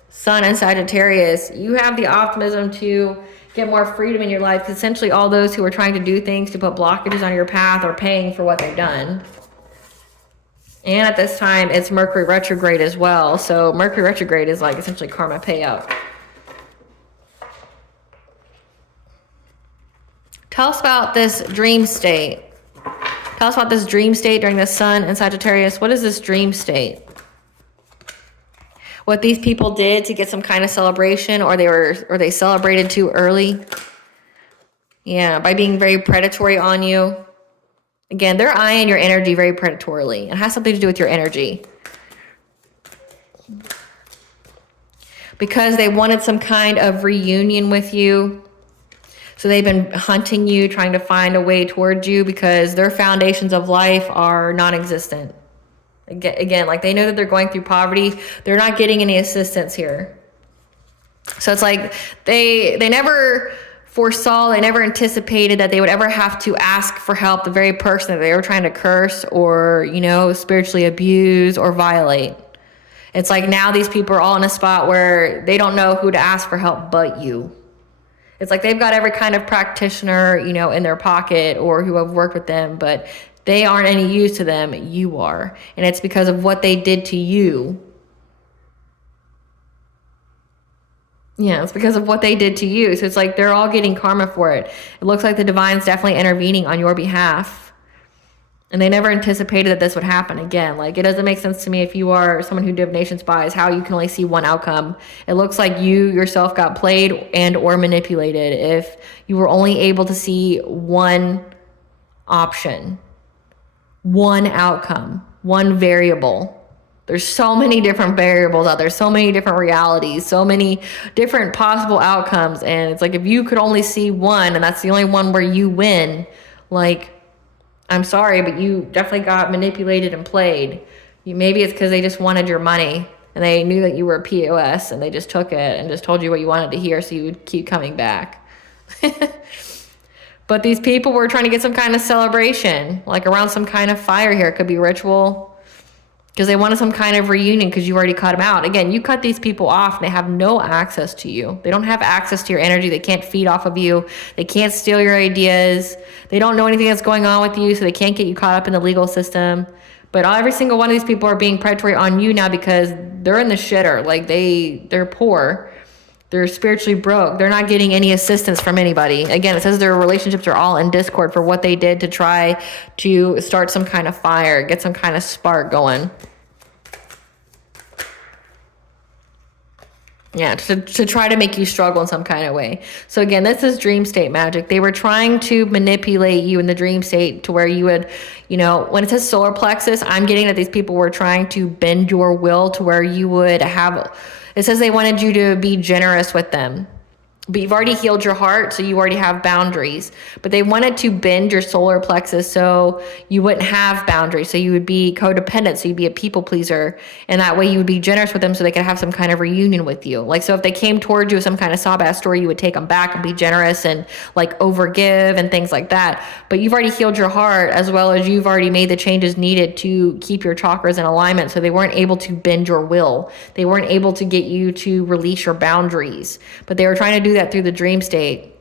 Sun and Sagittarius, you have the optimism to get more freedom in your life. Because essentially all those who are trying to do things to put blockages on your path are paying for what they've done. And at this time, it's Mercury retrograde as well. So Mercury retrograde is like essentially karma payout. Tell us about this dream state. Tell us about this dream state during the Sun and Sagittarius. What is this dream state? What these people did to get some kind of celebration, or they celebrated too early. Yeah, by being very predatory on you. Again, they're eyeing your energy very predatorily. It has something to do with your energy. Because they wanted some kind of reunion with you. So they've been hunting you, trying to find a way towards you because their foundations of life are non-existent. Again, like they know that they're going through poverty. They're not getting any assistance here. So it's like they never foresaw, they never anticipated that they would ever have to ask for help the very person that they were trying to curse or, spiritually abuse or violate. It's like now these people are all in a spot where they don't know who to ask for help but you. It's like they've got every kind of practitioner, in their pocket or who have worked with them, but they aren't any use to them. You are. And it's because of what they did to you. Yeah, it's because of what they did to you. So it's like they're all getting karma for it. It looks like the divine's definitely intervening on your behalf. And they never anticipated that this would happen again. Like, it doesn't make sense to me if you are someone who divination spies, how you can only see one outcome. It looks like you yourself got played and or manipulated if you were only able to see one option, one outcome, one variable. There's so many different variables out there, so many different realities, so many different possible outcomes. And it's like if you could only see one and that's the only one where you win, like, I'm sorry, but you definitely got manipulated and played. Maybe it's because they just wanted your money and they knew that you were a POS and they just took it and just told you what you wanted to hear so you would keep coming back. But these people were trying to get some kind of celebration, like around some kind of fire here. It could be ritual because they wanted some kind of reunion because you already cut them out. Again, you cut these people off and they have no access to you. They don't have access to your energy. They can't feed off of you. They can't steal your ideas. They don't know anything that's going on with you, so they can't get you caught up in the legal system. But every single one of these people are being predatory on you now because they're in the shitter. Like they're poor. They're spiritually broke. They're not getting any assistance from anybody. Again, it says their relationships are all in discord for what they did to try to start some kind of fire, get some kind of spark going. Yeah, to try to make you struggle in some kind of way. So again, this is dream state magic. They were trying to manipulate you in the dream state to where you would, you know, when it says solar plexus, I'm getting that these people were trying to bend your will to where you would have, it says they wanted you to be generous with them. But you've already healed your heart, so you already have boundaries. But they wanted to bend your solar plexus so you wouldn't have boundaries. So you would be codependent, so you'd be a people pleaser. And that way you would be generous with them so they could have some kind of reunion with you. Like, so if they came towards you with some kind of sob-ass story, you would take them back and be generous and like overgive and things like that. But you've already healed your heart, as well as you've already made the changes needed to keep your chakras in alignment. So they weren't able to bend your will. They weren't able to get you to release your boundaries. But they were trying to do that through the dream state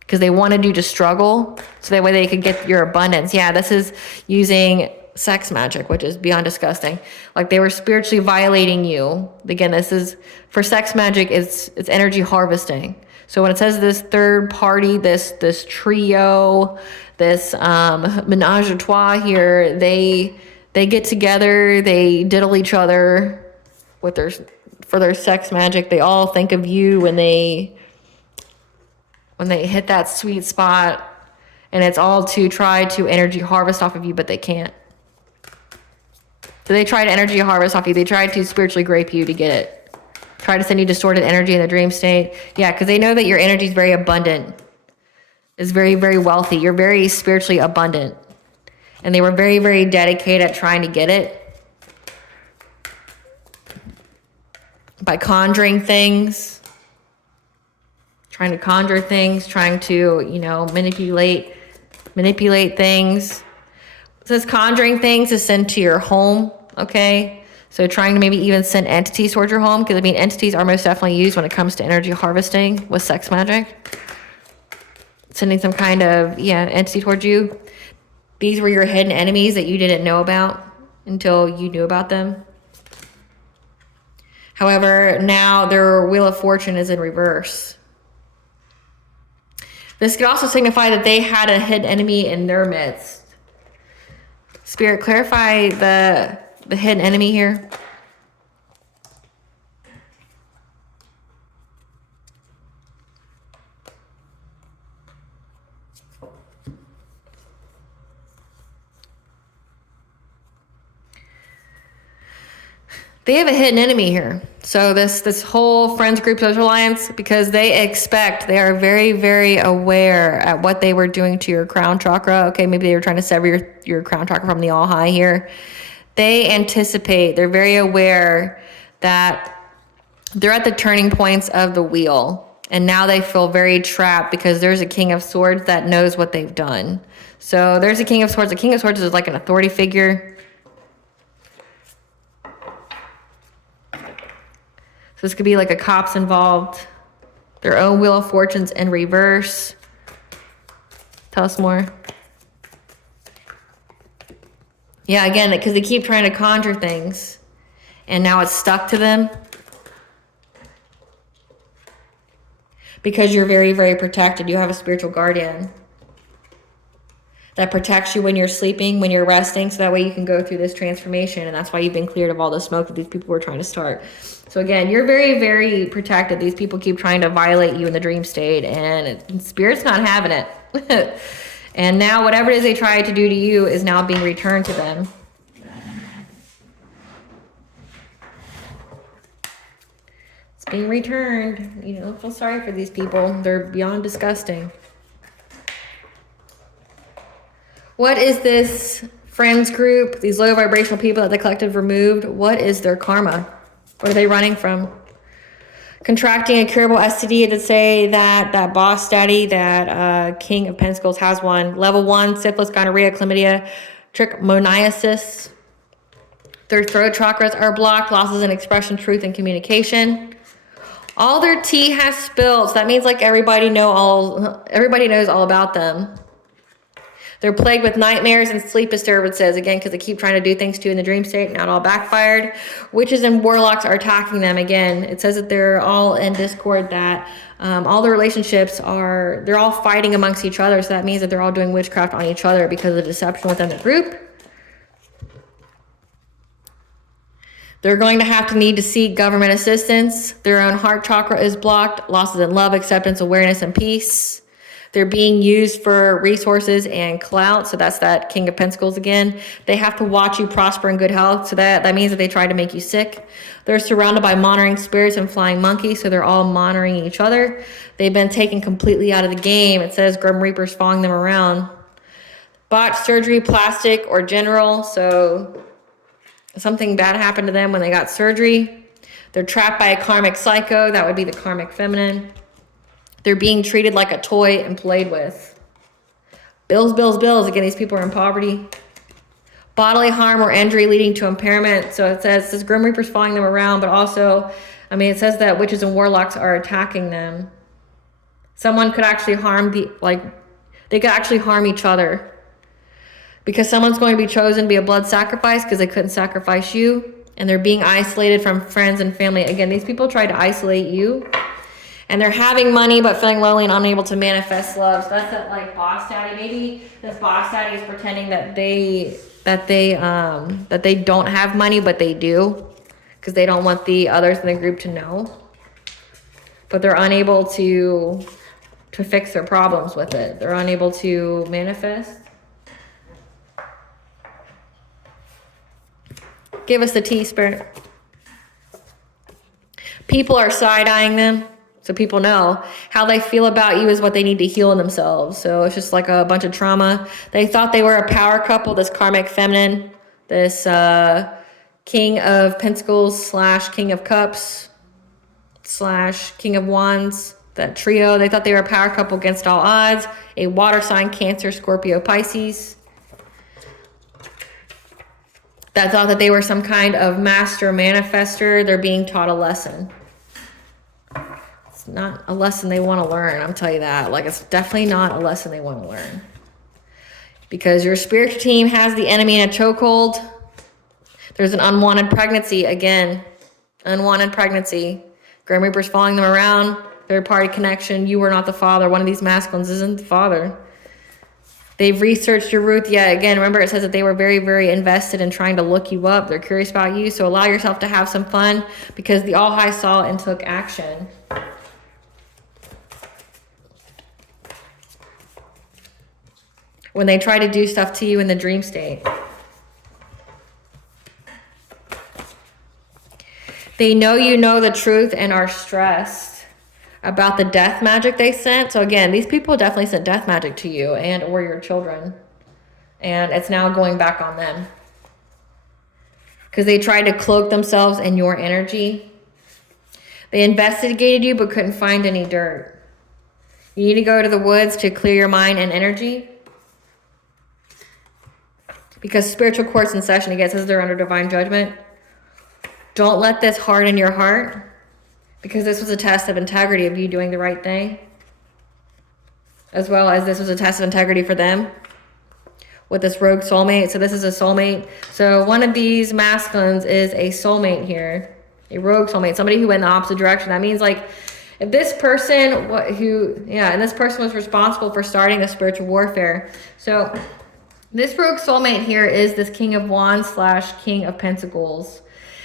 because they wanted you to struggle so that way they could get your abundance. Yeah, this is using sex magic, which is beyond disgusting. Like, they were spiritually violating you. Again, this is for sex magic, it's energy harvesting. So when it says this third party, this trio, this menage a trois here, they get together, they diddle each other with for their sex magic. They all think of you when they hit that sweet spot, and it's all to try to energy harvest off of you, but they can't. So they try to energy harvest off you. They try to spiritually grape you to get it. Try to send you distorted energy in the dream state. Yeah, because they know that your energy is very abundant. It's very, very wealthy. You're very spiritually abundant. And they were very, very dedicated at trying to get it. By conjuring things. Trying to conjure things, trying to, you know, manipulate things. It says conjuring things is sent to your home, okay? So trying to maybe even send entities towards your home, because I mean, entities are most definitely used when it comes to energy harvesting with sex magic. Sending some kind of, entity towards you. These were your hidden enemies that you didn't know about until you knew about them. However, now their wheel of fortune is in reverse. This could also signify that they had a hidden enemy in their midst. Spirit, clarify the hidden enemy here. They have a hidden enemy here. So this whole friends group social alliance, because they are very, very aware at what they were doing to your crown chakra. Okay, maybe they were trying to sever your crown chakra from the all high here. They anticipate, they're very aware that they're at the turning points of the wheel. And now they feel very trapped because there's a King of Swords that knows what they've done. So there's a King of Swords. The King of Swords is like an authority figure. So this could be like a cop's involved. Their own wheel of fortunes in reverse. Tell us more. Yeah, again, because they keep trying to conjure things. And now it's stuck to them. Because you're very, very protected. You have a spiritual guardian that protects you when you're sleeping, when you're resting, so that way you can go through this transformation. And that's why you've been cleared of all the smoke that these people were trying to start. So again, you're very, very protected. These people keep trying to violate you in the dream state, and Spirit's not having it. And now whatever it is they tried to do to you is now being returned to them. It's being returned. You know, feel sorry for these people. They're beyond disgusting. What is this friends group, these low vibrational people that the collective removed? What is their karma? What are they running from? Contracting a curable STD. It did say that boss daddy, that King of Pentacles has one. Level 1, syphilis, gonorrhea, chlamydia, trichomoniasis. Their throat chakras are blocked. Losses in expression, truth, and communication. All their tea has spilled. So that means like everybody knows all about them. They're plagued with nightmares and sleep disturbances, again, because they keep trying to do things to you in the dream state, not all backfired. Witches and warlocks are attacking them. Again, it says that they're all in discord, that all the relationships they're all fighting amongst each other. So that means that they're all doing witchcraft on each other because of the deception within the group. They're going to have to need to seek government assistance. Their own heart chakra is blocked. Losses in love, acceptance, awareness, and peace. They're being used for resources and clout. So that's that King of Pentacles again. They have to watch you prosper in good health. So that means that they try to make you sick. They're surrounded by monitoring spirits and flying monkeys. So they're all monitoring each other. They've been taken completely out of the game. It says Grim Reaper's following them around. Botched surgery, plastic, or general. So something bad happened to them when they got surgery. They're trapped by a karmic psycho. That would be the karmic feminine. They're being treated like a toy and played with. Bills, bills, bills. Again, these people are in poverty. Bodily harm or injury leading to impairment. So it says Grim Reaper's following them around, but also, I mean, it says that witches and warlocks are attacking them. Someone could actually harm they could actually harm each other. Because someone's going to be chosen to be a blood sacrifice because they couldn't sacrifice you. And they're being isolated from friends and family. Again, these people tried to isolate you. And they're having money but feeling lonely and unable to manifest love. So that's that like boss daddy. Maybe this boss daddy is pretending that they don't have money, but they do. Because they don't want the others in the group to know. But they're unable to fix their problems with it. They're unable to manifest. Give us the tea, Spirit. People are side-eyeing them. So people know how they feel about you is what they need to heal in themselves. So it's just like a bunch of trauma. They thought they were a power couple, this karmic feminine, this King of Pentacles / King of Cups / King of Wands, that trio. They thought they were a power couple against all odds. A water sign, Cancer, Scorpio, Pisces. That thought that they were some kind of master manifester. They're being taught a lesson. Not a lesson they want to learn, I'm telling you that. Like, it's definitely not a lesson they want to learn. Because your spiritual team has the enemy in a chokehold. There's an unwanted pregnancy again. Unwanted pregnancy. Grim Reaper's following them around. Third party connection. You were not the father. One of these masculines isn't the father. They've researched your root. Yeah, again, remember it says that they were very, very invested in trying to look you up. They're curious about you. So allow yourself to have some fun because the All High saw and took action. When they try to do stuff to you in the dream state. They know you know the truth and are stressed about the death magic they sent. So again, these people definitely sent death magic to you and or your children. And it's now going back on them. Because they tried to cloak themselves in your energy. They investigated you but couldn't find any dirt. You need to go to the woods to clear your mind and energy. Because spiritual court's in session, again, it says they're under divine judgment. Don't let this harden your heart. Because this was a test of integrity of you doing the right thing. As well as this was a test of integrity for them. With this rogue soulmate. So this is a soulmate. So one of these masculines is a soulmate here. A rogue soulmate. Somebody who went in the opposite direction. That means like, if this person and this person was responsible for starting a spiritual warfare. So this rogue soulmate here is this King of Wands / King of Pentacles.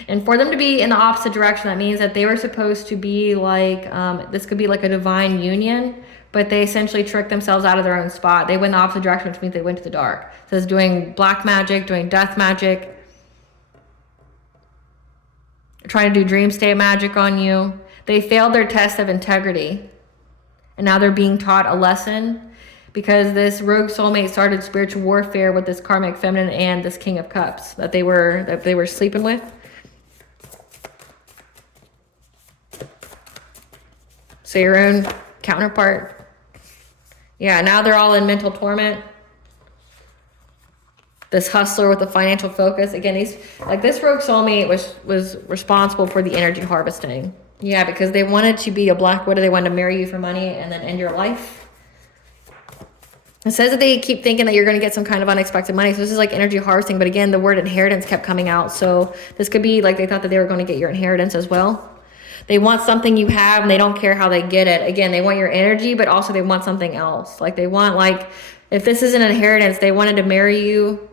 And for them to be in the opposite direction, that means that they were supposed to be like, this could be like a divine union, but they essentially tricked themselves out of their own spot. They went the opposite direction, which means they went to the dark. So it's doing black magic, doing death magic, trying to do dream state magic on you. They failed their test of integrity. And now they're being taught a lesson. Because this rogue soulmate started spiritual warfare with this karmic feminine and this King of Cups that they were sleeping with. So your own counterpart. Yeah, now they're all in mental torment. This hustler with the financial focus. Again, this rogue soulmate was responsible for the energy harvesting. Yeah, because they wanted to be a black widow. They wanted to marry you for money and then end your life. It says that they keep thinking that you're going to get some kind of unexpected money. So this is like energy harvesting. But again, the word inheritance kept coming out. So this could be like they thought that they were going to get your inheritance as well. They want something you have and they don't care how they get it. Again, they want your energy, but also they want something else. Like they want, like, if this is an inheritance, they wanted to marry you,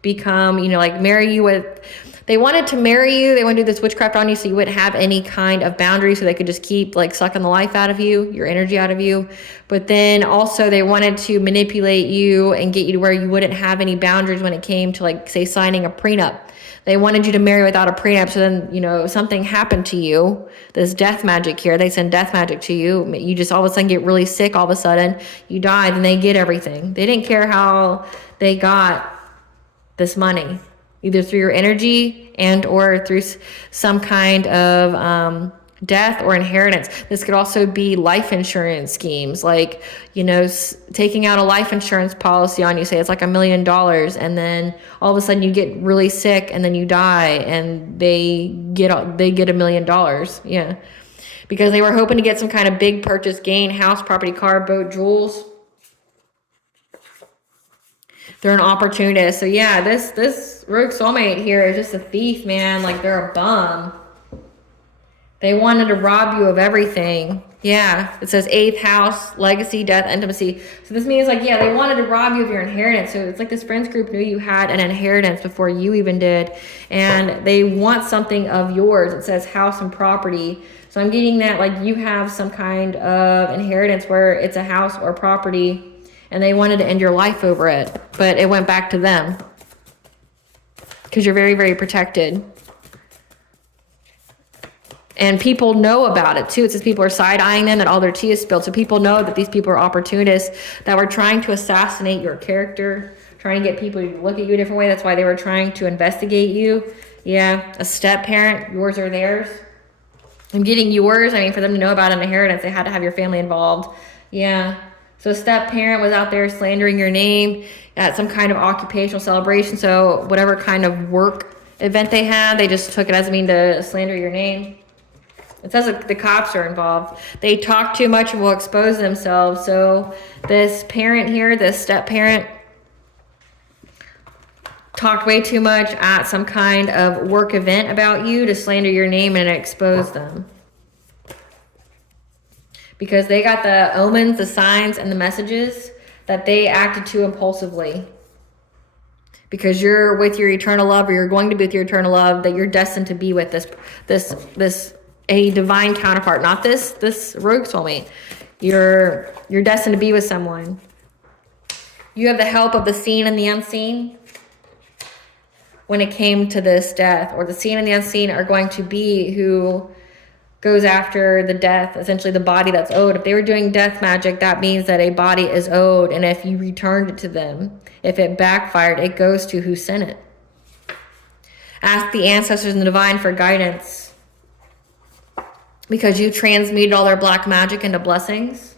become, like marry you with, They wanted to marry you. They wanted to do this witchcraft on you so you wouldn't have any kind of boundaries, so they could just keep like sucking the life out of you, your energy out of you. But then also they wanted to manipulate you and get you to where you wouldn't have any boundaries when it came to, like, say, signing a prenup. They wanted you to marry without a prenup, so then, you know, something happened to you. This death magic here, they send death magic to you. You just all of a sudden get really sick all of a sudden. You died and they get everything. They didn't care how they got this money, either through your energy and or through some kind of death or inheritance. This could also be life insurance schemes, like, you know, taking out a life insurance policy on you, say it's like $1 million, and then all of a sudden you get really sick and then you die and they get $1 million. Yeah, because they were hoping to get some kind of big purchase gain, house, property, car, boat, jewels. They're an opportunist. So yeah, this rogue soulmate here is just a thief, man. Like, they're a bum. They wanted to rob you of everything. Yeah, it says 8th house, legacy, death, intimacy. So this means, like, yeah, they wanted to rob you of your inheritance. So it's like this friends group knew you had an inheritance before you even did. And they want something of yours. It says house and property. So I'm getting that, like, you have some kind of inheritance where it's a house or property, and they wanted to end your life over it. But it went back to them because you're very, very protected. And people know about it too. It says people are side-eyeing them, that all their tea is spilled. So people know that these people are opportunists that were trying to assassinate your character, trying to get people to look at you a different way. That's why they were trying to investigate you. Yeah, a step-parent, yours or theirs. I'm getting yours. I mean, for them to know about an inheritance, they had to have your family involved. Yeah. So a step-parent was out there slandering your name at some kind of occupational celebration. So whatever kind of work event they had, they just took it as a mean to slander your name. It says that the cops are involved. They talk too much and will expose themselves. So this parent here, this step-parent, talked way too much at some kind of work event about you to slander your name and expose them. Because they got the omens, the signs, and the messages that they acted too impulsively. Because you're with your eternal love, or you're going to be with your eternal love, that you're destined to be with this a divine counterpart, not this rogue soulmate. You're destined to be with someone. You have the help of the seen and the unseen. When it came to this death, or the seen and the unseen are going to be who goes after the death, essentially the body that's owed. If they were doing death magic, that means that a body is owed, and if you returned it to them, if it backfired, it goes to who sent it. Ask the ancestors and the divine for guidance, because you transmuted all their black magic into blessings.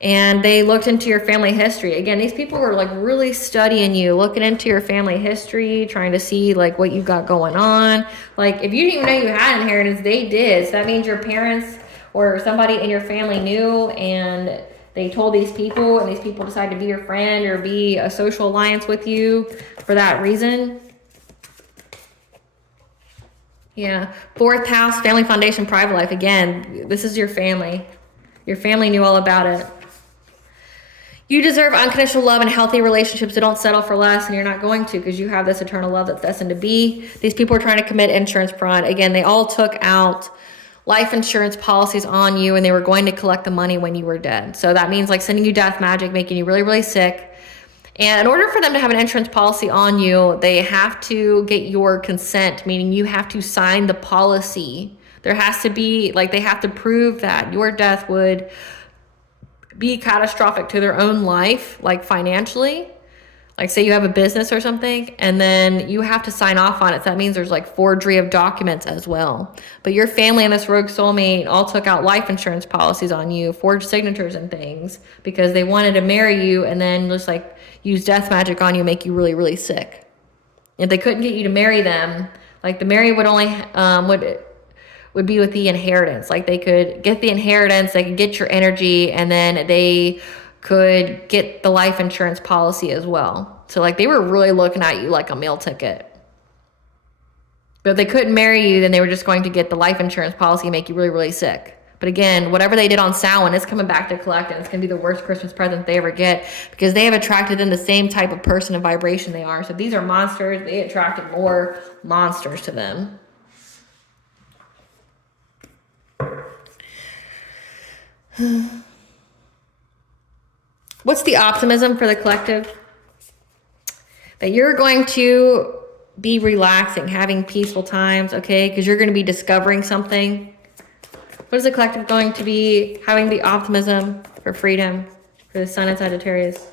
And they looked into your family history. Again, these people were like really studying you, looking into your family history, trying to see like what you got going on. Like, if you didn't even know you had inheritance, they did. So that means your parents or somebody in your family knew, and they told these people, and these people decided to be your friend or be a social alliance with you for that reason. Yeah. 4th house, family foundation, private life. Again, this is your family. Your family knew all about it. You deserve unconditional love and healthy relationships. So don't settle for less, and you're not going to, because you have this eternal love that's destined to be. These people are trying to commit insurance fraud. Again, they all took out life insurance policies on you, and they were going to collect the money when you were dead. So that means like sending you death magic, making you really, really sick. And in order for them to have an insurance policy on you, they have to get your consent, meaning you have to sign the policy. There has to be, like, they have to prove that your death would be catastrophic to their own life, like financially. Like, say you have a business or something, and then you have to sign off on it. So that means there's like forgery of documents as well. But your family and this rogue soulmate all took out life insurance policies on you, forged signatures and things, because they wanted to marry you and then just like use death magic on you, make you really, really sick. If they couldn't get you to marry them, like the marry would only would be with the inheritance. Like, they could get the inheritance, they could get your energy, and then they could get the life insurance policy as well. So like, they were really looking at you like a meal ticket. But if they couldn't marry you, then they were just going to get the life insurance policy and make you really, really sick. But again, whatever they did on Samhain is coming back to collect, and it's going to be the worst Christmas present they ever get, because they have attracted in the same type of person and vibration they are. So if these are monsters, they attracted more monsters to them. What's the optimism for the collective? That you're going to be relaxing, having peaceful times, okay? Because you're going to be discovering something. What is the collective going to be having the optimism for freedom for the Sun in Sagittarius?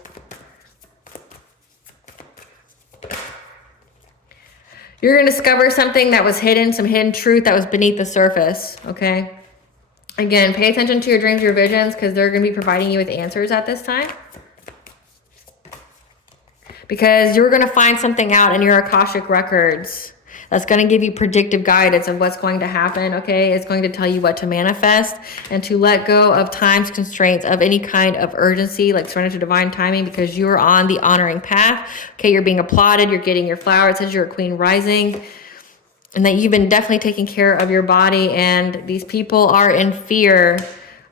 You're going to discover something that was hidden, some hidden truth that was beneath the surface, okay? Again, pay attention to your dreams, your visions, because they're going to be providing you with answers at this time. Because you're going to find something out in your Akashic records that's going to give you predictive guidance of what's going to happen, okay? It's going to tell you what to manifest and to let go of time's constraints of any kind of urgency, like surrender to divine timing, because you're on the honoring path, okay? You're being applauded, you're getting your flower. It says you're a queen rising, and that you've been definitely taking care of your body, and these people are in fear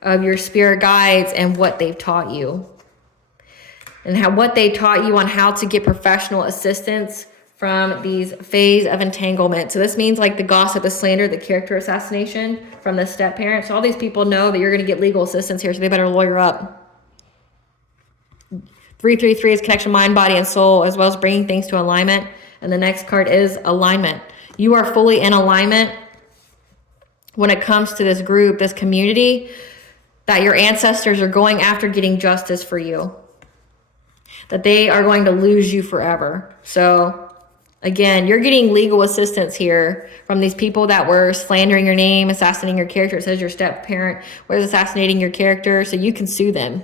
of your spirit guides and what they've taught you. And what they taught you on how to get professional assistance from these phase of entanglement. So this means like the gossip, the slander, the character assassination from the step parent. So all these people know that you're going to get legal assistance here, so they better lawyer up. 333 is connection, mind, body, and soul, as well as bringing things to alignment. And the next card is alignment. You are fully in alignment when it comes to this group, this community, that your ancestors are going after getting justice for you. That they are going to lose you forever. So again, you're getting legal assistance here from these people that were slandering your name, assassinating your character. It says your step parent was assassinating your character, so you can sue them.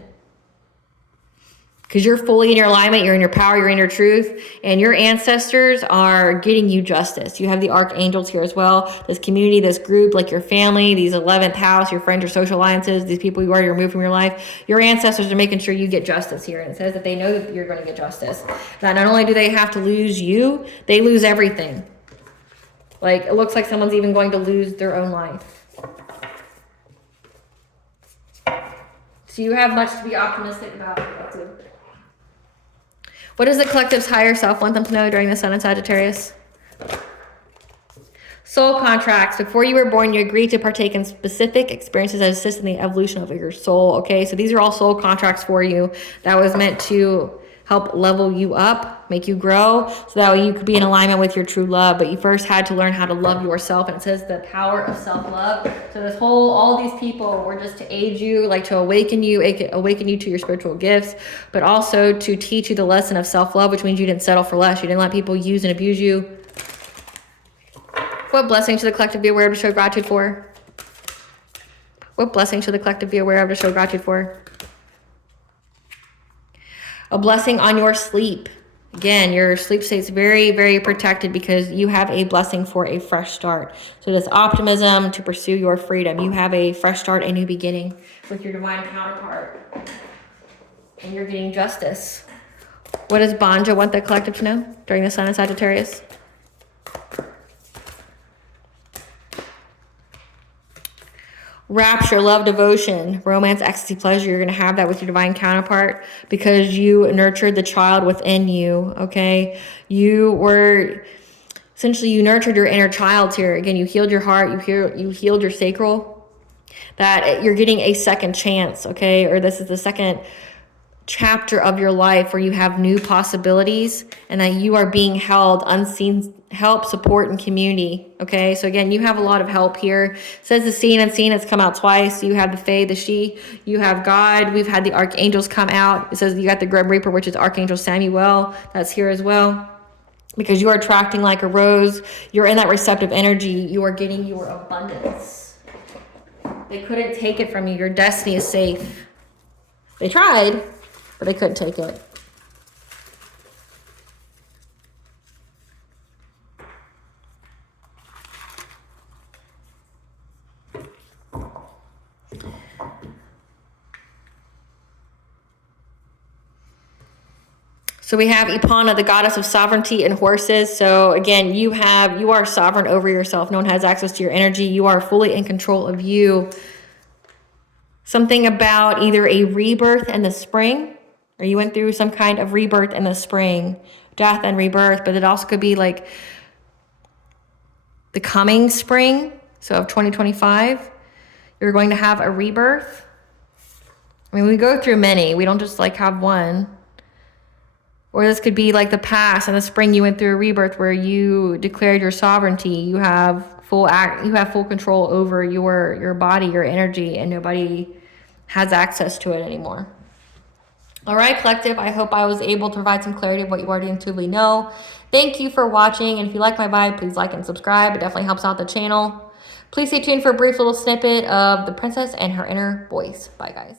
Because you're fully in your alignment, you're in your power, you're in your truth, and your ancestors are getting you justice. You have the archangels here as well. This community, this group, like your family, these 11th house, your friends, your social alliances, these people you already removed from your life. Your ancestors are making sure you get justice here. And it says that they know that you're going to get justice. Now, not only do they have to lose you, they lose everything. Like, it looks like someone's even going to lose their own life. So you have much to be optimistic about. What does the collective's higher self want them to know during the Sun in Sagittarius? Soul contracts. Before you were born, you agreed to partake in specific experiences that assist in the evolution of your soul. Okay, so these are all soul contracts for you that was meant to help level you up, make you grow, so that way you could be in alignment with your true love. But you first had to learn how to love yourself. And it says the power of self-love. So this whole, all these people were just to aid you, like to awaken you to your spiritual gifts, but also to teach you the lesson of self-love, which means you didn't settle for less. You didn't let people use and abuse you. What blessing should the collective be aware of to show gratitude for? What blessing should the collective be aware of to show gratitude for? A blessing on your sleep. Again, your sleep state's very, very protected because you have a blessing for a fresh start. So this optimism to pursue your freedom. You have a fresh start, a new beginning with your divine counterpart. And you're getting justice. What does Banja want the collective to know during the Sun in Sagittarius? Rapture, love, devotion, romance, ecstasy, pleasure. You're going to have that with your divine counterpart because you nurtured the child within you, okay? You nurtured your inner child here. Again, you healed your heart, you healed your sacral, that you're getting a second chance, okay? Or this is the second chapter of your life where you have new possibilities and that you are being held, unseen help, support, and community. Okay, so again, you have a lot of help here. It says the seen and unseen has come out twice. You have the Fae, the She, you have God. We've had the archangels come out. It says you got the Grim Reaper, which is Archangel Samuel. That's here as well. Because you are attracting like a rose. You're in that receptive energy. You are getting your abundance. They couldn't take it from you. Your destiny is safe. They tried, but they couldn't take it. So we have Ipana, the goddess of sovereignty and horses. So again, you are sovereign over yourself. No one has access to your energy. You are fully in control of you. Something about either a rebirth in the spring, or you went through some kind of rebirth in the spring, death and rebirth, but it also could be like the coming spring, so of 2025, you're going to have a rebirth. I mean, we go through many. We don't just like have one. Or this could be like the past. In the spring, you went through a rebirth where you declared your sovereignty. You have full control over your body, your energy, and nobody has access to it anymore. All right, collective, I hope I was able to provide some clarity of what you already intuitively know. Thank you for watching, and if you like my vibe, please like and subscribe. It definitely helps out the channel. Please stay tuned for a brief little snippet of the princess and her inner voice. Bye, guys.